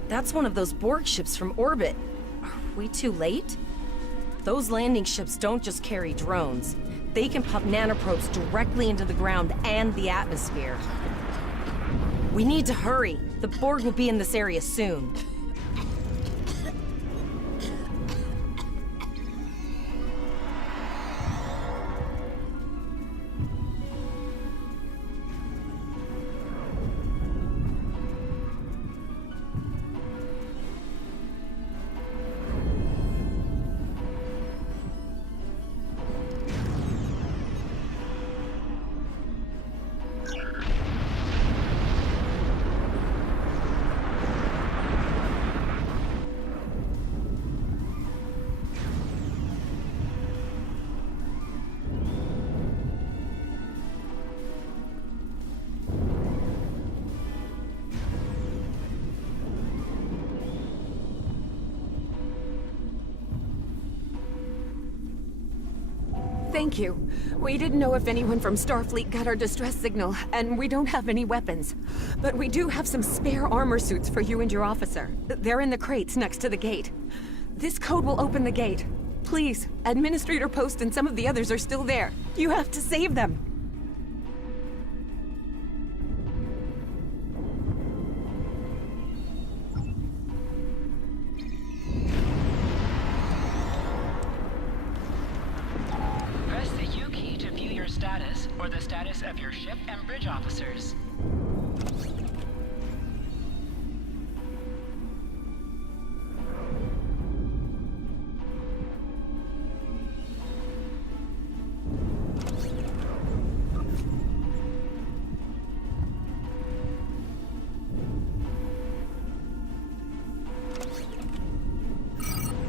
That's one of those Borg ships from orbit. Are we too late? Those landing ships don't just carry drones. They can pump nanoprobes directly into the ground and the atmosphere. We need to hurry. The Borg will be in this area soon. Thank you. We didn't know if anyone from Starfleet got our distress signal, and we don't have any weapons. But we do have some spare armor suits for you and your officer. They're in the crates next to the gate. This code will open the gate. Please, Administrator Post and some of the others are still there. You have to save them. Press the U key to view your status, or the status of your ship and bridge officers.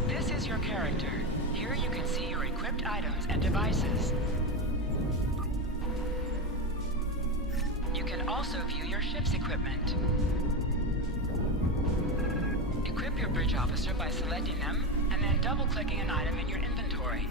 This is your character. Here you can see your equipped items and devices. You can also view your ship's equipment. Equip your bridge officer by selecting them, and then double-clicking an item in your inventory.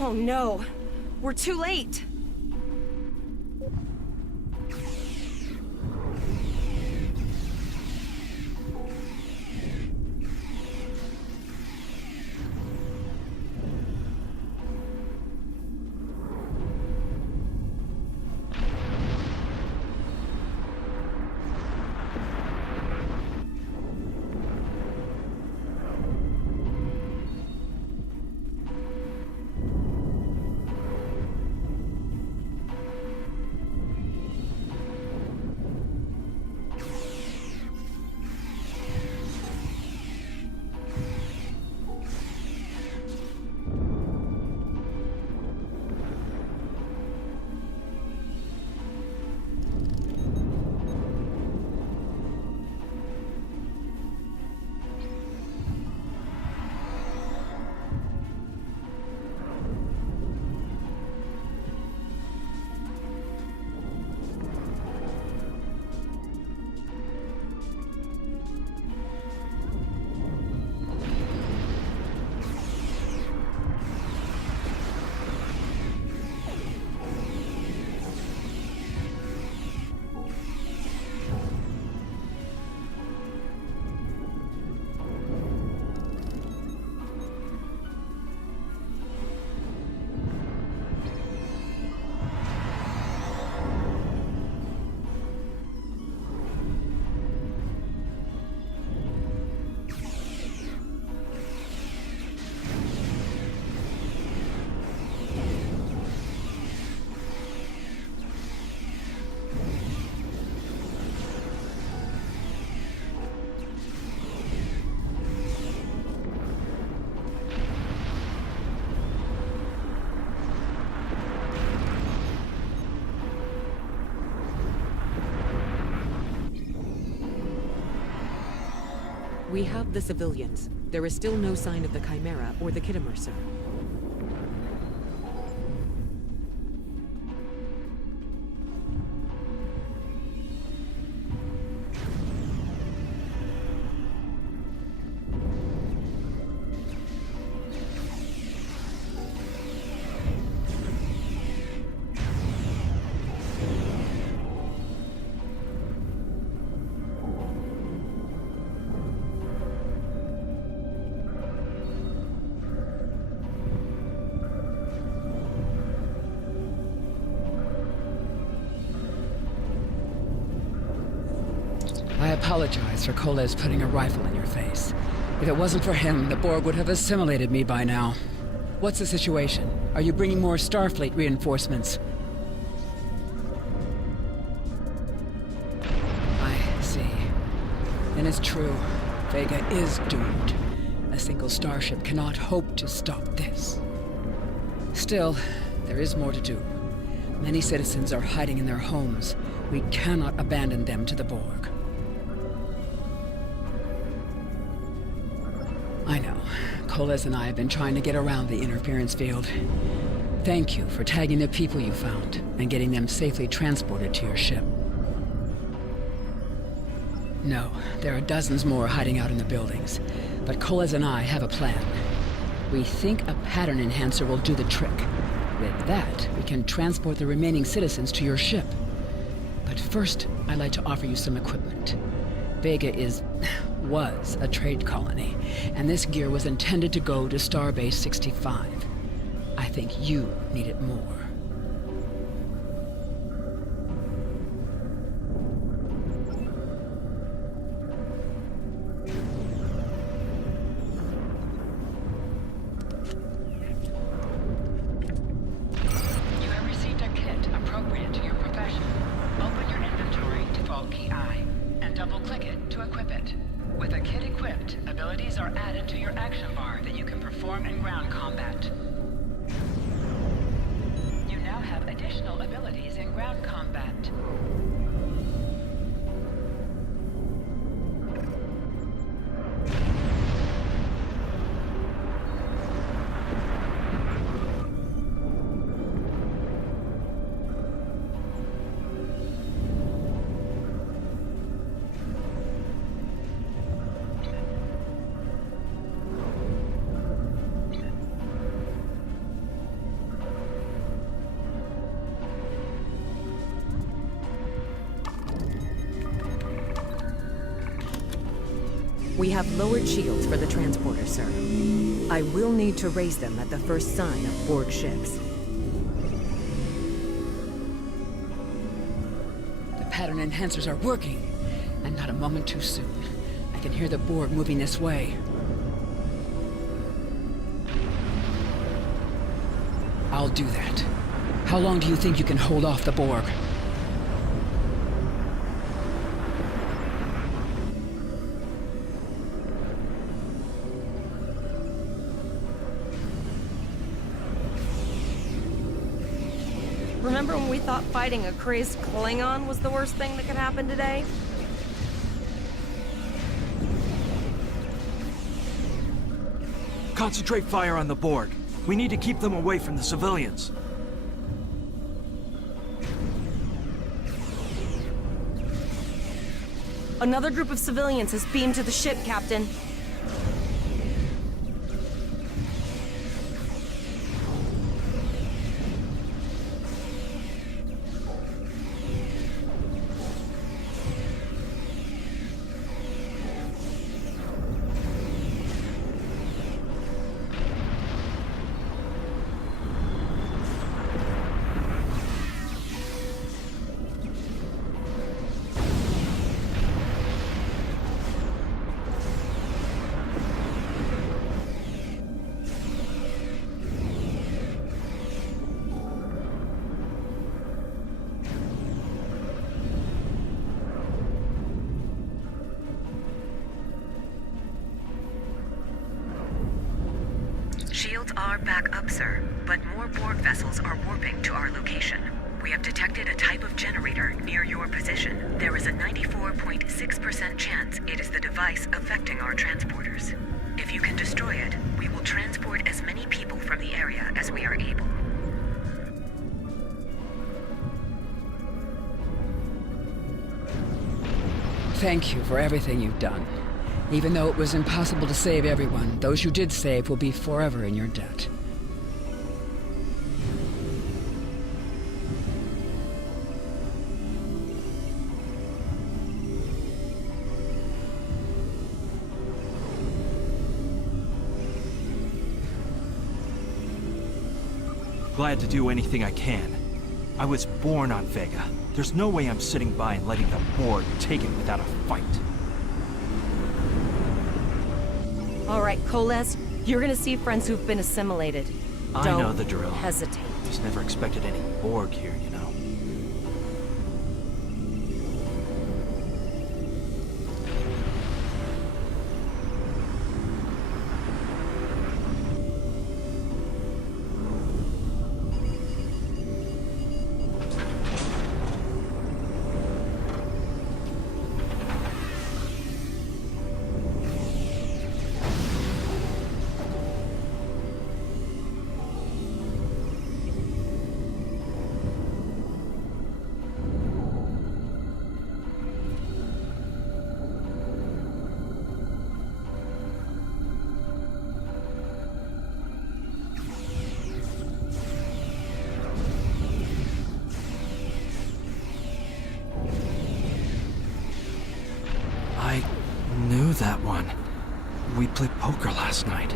Oh no, we're too late. We have the civilians. There is still no sign of the Chimera or the Khitomer, sir. I apologize for Koles putting a rifle in your face. If it wasn't for him, the Borg would have assimilated me by now. What's the situation? Are you bringing more Starfleet reinforcements? I see. Then it's true. Vega is doomed. A single starship cannot hope to stop this. Still, there is more to do. Many citizens are hiding in their homes. We cannot abandon them to the Borg. I know. Koles and I have been trying to get around the interference field. Thank you for tagging the people you found and getting them safely transported to your ship. No, there are dozens more hiding out in the buildings, but Koles and I have a plan. We think a pattern enhancer will do the trick. With that, we can transport the remaining citizens to your ship. But first, I'd like to offer you some equipment. Vega was a trade colony, and this gear was intended to go to Starbase 65. I think you need it more. You have received a kit appropriate to your profession. Open your inventory, default key I, and double-click it to equip it. With a kit equipped, abilities are added to your action bar that you can perform in ground combat. You now have additional abilities in ground combat. We have lowered shields for the transporter, sir. I will need to raise them at the first sign of Borg ships. The pattern enhancers are working, and not a moment too soon. I can hear the Borg moving this way. I'll do that. How long do you think you can hold off the Borg? Remember when we thought fighting a crazed Klingon was the worst thing that could happen today? Concentrate fire on the Borg. We need to keep them away from the civilians. Another group of civilians has beamed to the ship, Captain. Shields are back up, sir, but more Borg vessels are warping to our location. We have detected a type of generator near your position. There is a 94.6% chance it is the device affecting our transporters. If you can destroy it, we will transport as many people from the area as we are able. Thank you for everything you've done. Even though it was impossible to save everyone, those you did save will be forever in your debt. Glad to do anything I can. I was born on Vega. There's no way I'm sitting by and letting the Borg take it without a fight. All right, Koles, you're gonna see friends who've been assimilated. I know the drill. Don't hesitate. Just never expected any Borg here, you know. I knew that one. We played poker last night.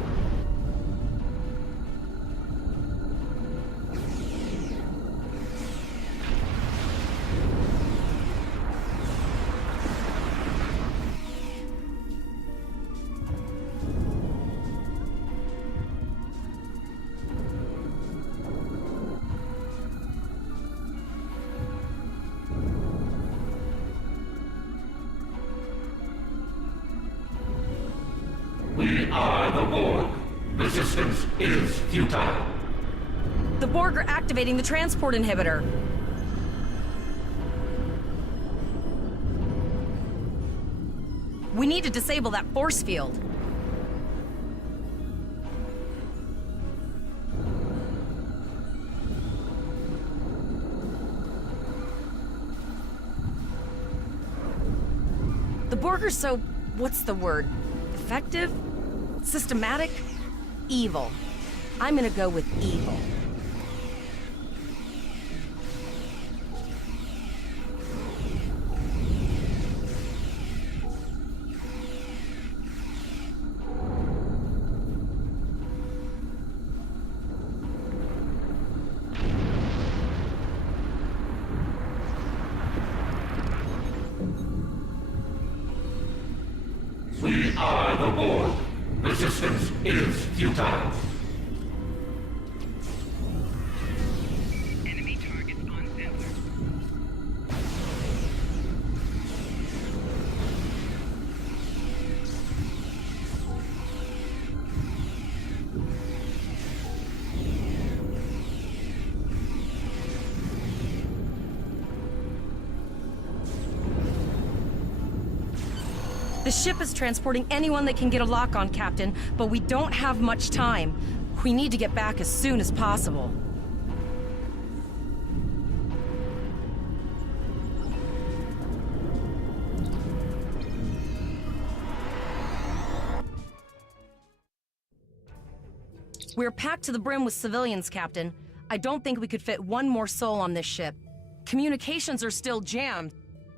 We are the Borg. Resistance is futile. The Borg are activating the transport inhibitor. We need to disable that force field. The Borg are so... what's the word? Effective? Systematic? Evil. I'm gonna go with evil. We are the Borg. Resistance is futile. Enemy targets on sensor. The ship is transporting anyone that can get a lock on, Captain, but we don't have much time. We need to get back as soon as possible. We're packed to the brim with civilians, Captain. I don't think we could fit one more soul on this ship. Communications are still jammed.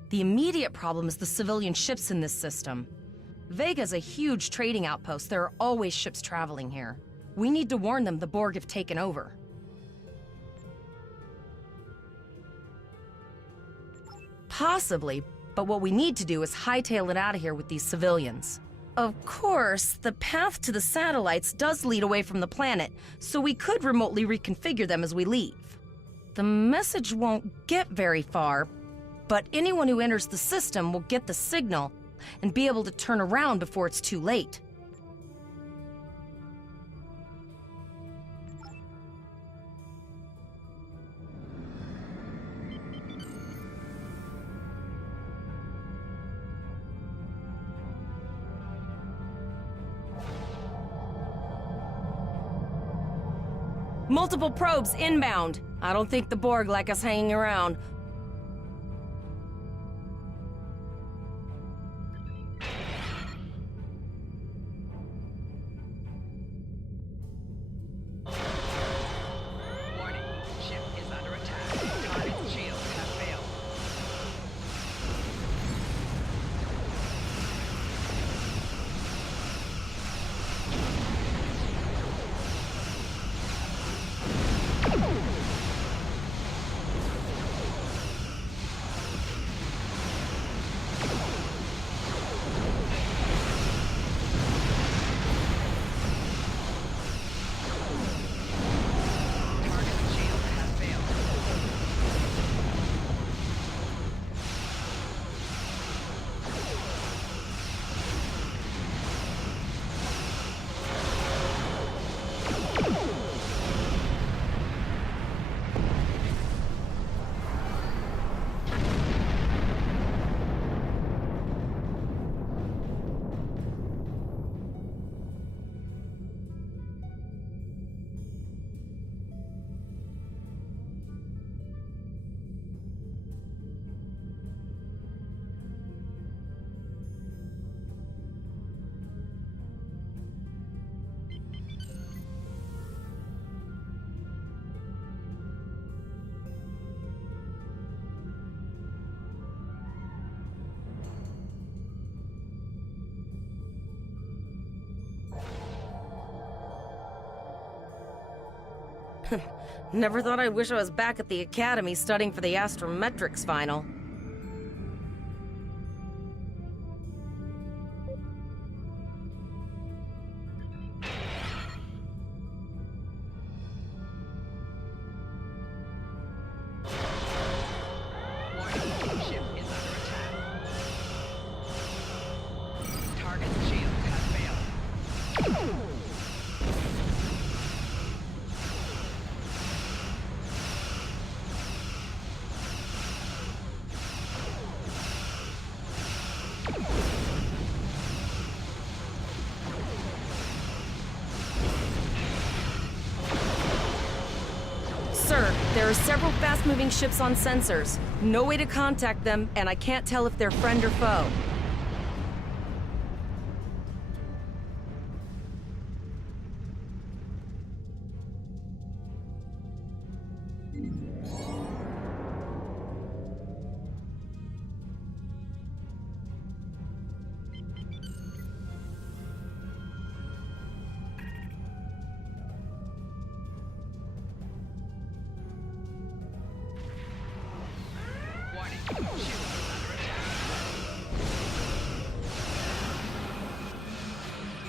The immediate problem is the civilian ships in this system. Vega's a huge trading outpost. There are always ships traveling here. We need to warn them the Borg have taken over. Possibly, but what we need to do is hightail it out of here with these civilians. Of course, the path to the satellites does lead away from the planet, so we could remotely reconfigure them as we leave. The message won't get very far, but anyone who enters the system will get the signal and be able to turn around before it's too late. Multiple probes inbound. I don't think the Borg like us hanging around. Never thought I'd wish I was back at the academy studying for the astrometrics final. Sir, there are several fast-moving ships on sensors. No way to contact them, and I can't tell if they're friend or foe.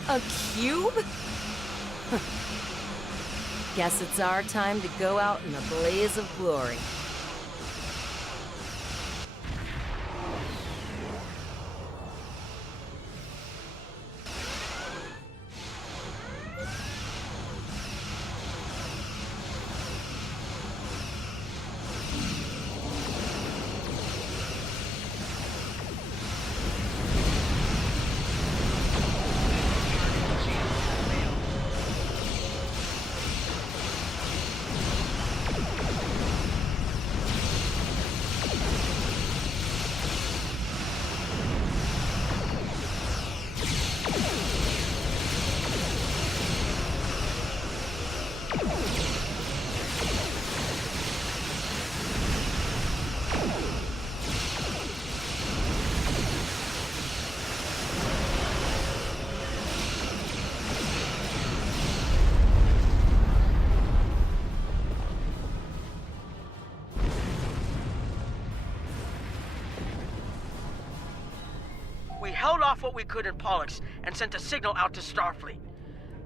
A cube? Guess it's our time to go out in a blaze of glory. We held off what we could in Pollux and sent a signal out to Starfleet.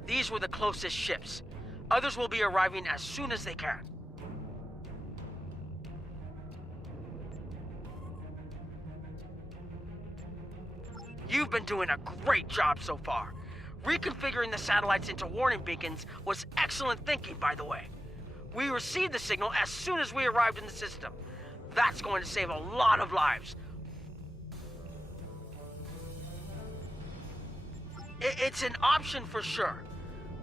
These were the closest ships. Others will be arriving as soon as they can. You've been doing a great job so far. Reconfiguring the satellites into warning beacons was excellent thinking, by the way. We received the signal as soon as we arrived in the system. That's going to save a lot of lives. It's an option for sure.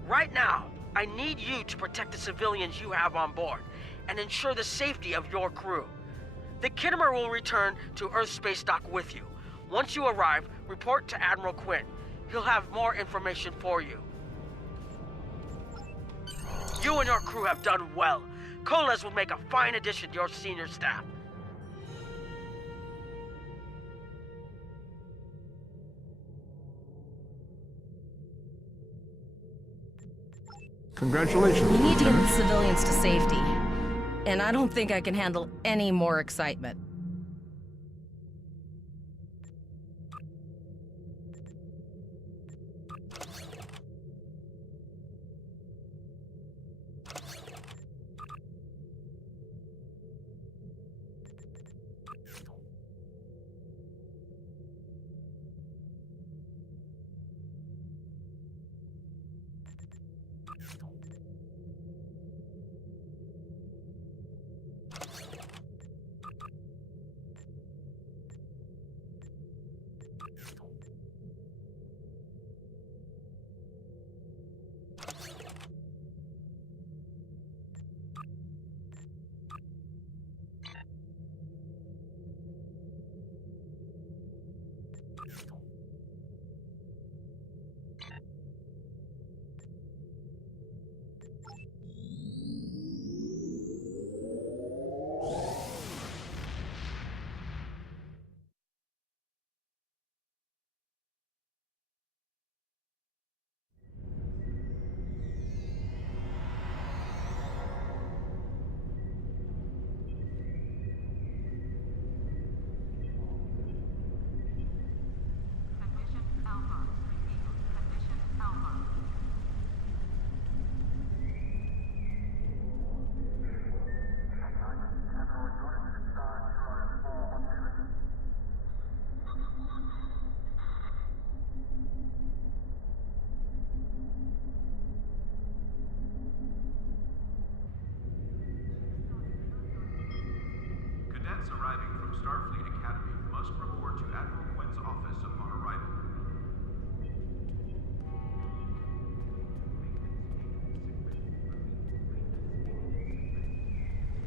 Right now, I need you to protect the civilians you have on board and ensure the safety of your crew. The Kittimer will return to Earth Space Dock with you. Once you arrive, report to Admiral Quinn. He'll have more information for you. You and your crew have done well. Coles will make a fine addition to your senior staff. Congratulations. We need to get the civilians to safety. And I don't think I can handle any more excitement. Cadets arriving from Starfleet Academy must report to Admiral Quinn's office upon arrival.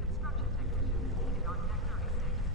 Construction technicians needed on Deck 36.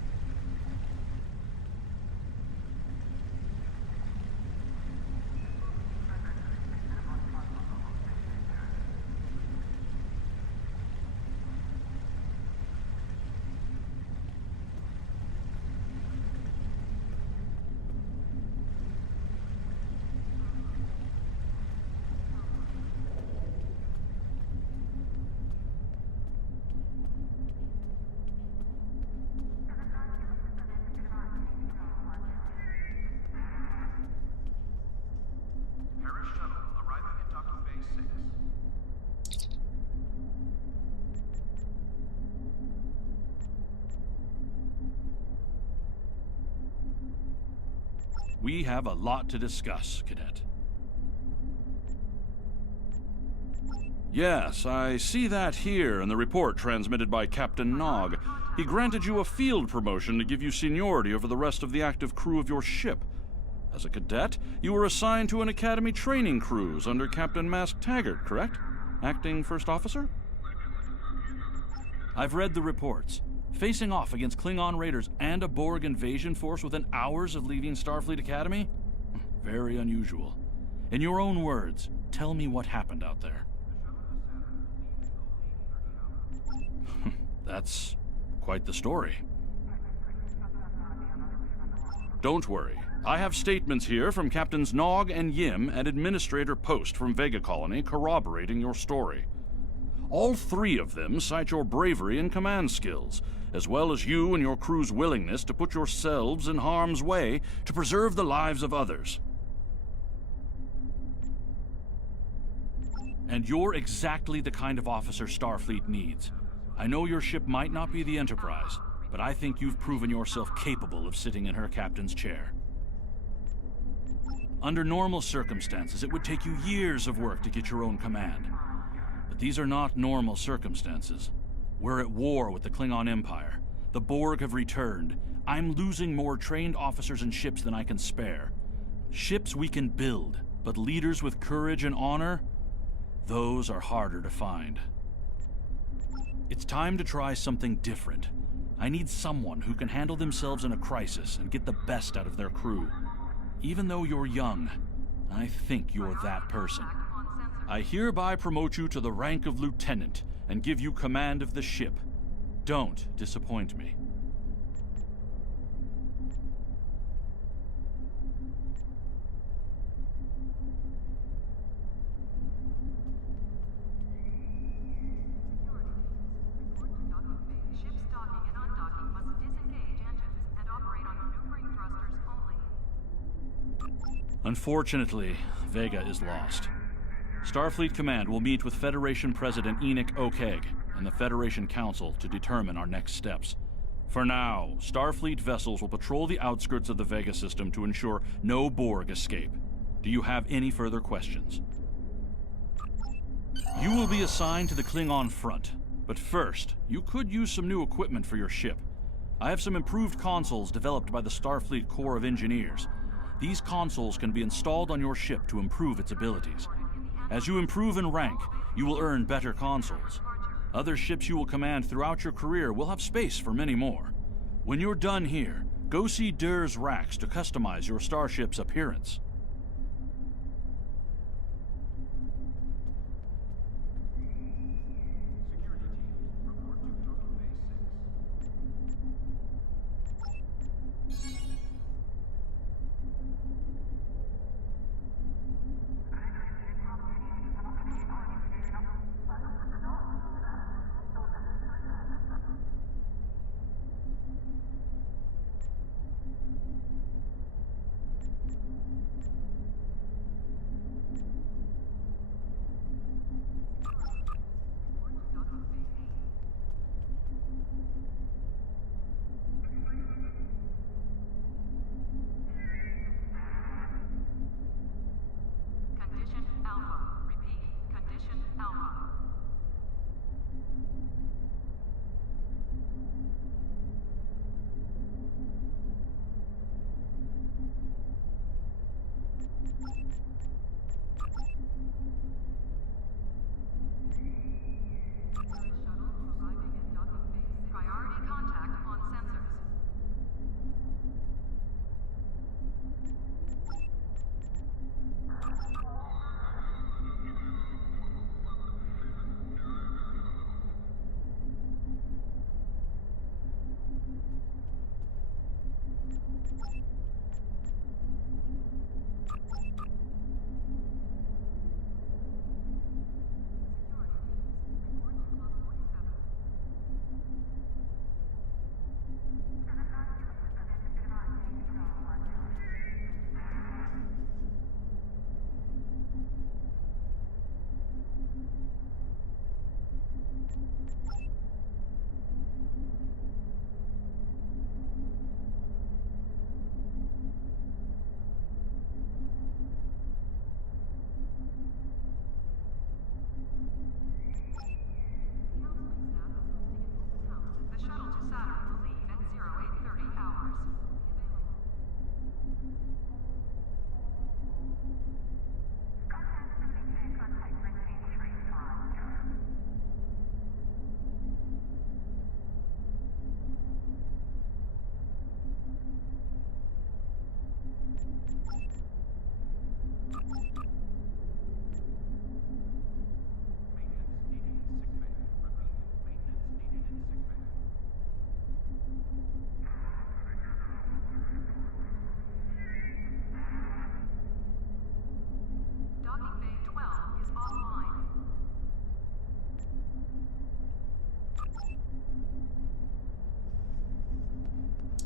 Paris shuttle arriving at docking bay 6. We have a lot to discuss, Cadet. Yes, I see that here in the report transmitted by Captain Nog. He granted you a field promotion to give you seniority over the rest of the active crew of your ship. As a cadet, you were assigned to an Academy training cruise under Captain Mask Taggart, correct? Acting First Officer? I've read the reports. Facing off against Klingon raiders and a Borg invasion force within hours of leaving Starfleet Academy? Very unusual. In your own words, tell me what happened out there. That's quite the story. Don't worry. I have statements here from Captains Nog and Yim and Administrator Post from Vega Colony corroborating your story. All three of them cite your bravery and command skills, as well as you and your crew's willingness to put yourselves in harm's way to preserve the lives of others. And you're exactly the kind of officer Starfleet needs. I know your ship might not be the Enterprise, but I think you've proven yourself capable of sitting in her captain's chair. Under normal circumstances, it would take you years of work to get your own command. But these are not normal circumstances. We're at war with the Klingon Empire. The Borg have returned. I'm losing more trained officers and ships than I can spare. Ships we can build, but leaders with courage and honor? Those are harder to find. It's time to try something different. I need someone who can handle themselves in a crisis and get the best out of their crew. Even though you're young, I think you're that person. I hereby promote you to the rank of lieutenant and give you command of the ship. Don't disappoint me. Unfortunately, Vega is lost. Starfleet Command will meet with Federation President Enoch Okeg and the Federation Council to determine our next steps. For now, Starfleet vessels will patrol the outskirts of the Vega system to ensure no Borg escape. Do you have any further questions? You will be assigned to the Klingon front, but first, you could use some new equipment for your ship. I have some improved consoles developed by the Starfleet Corps of Engineers. These consoles can be installed on your ship to improve its abilities. As you improve in rank, you will earn better consoles. Other ships you will command throughout your career will have space for many more. When you're done here, go see Dur's racks to customize your starship's appearance.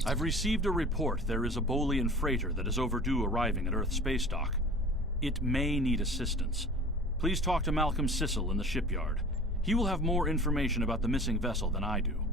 I've received a report there is a Bolian freighter that is overdue arriving at Earth Space Dock. It may need assistance. Please talk to Malcolm Sissel in the shipyard. He will have more information about the missing vessel than I do.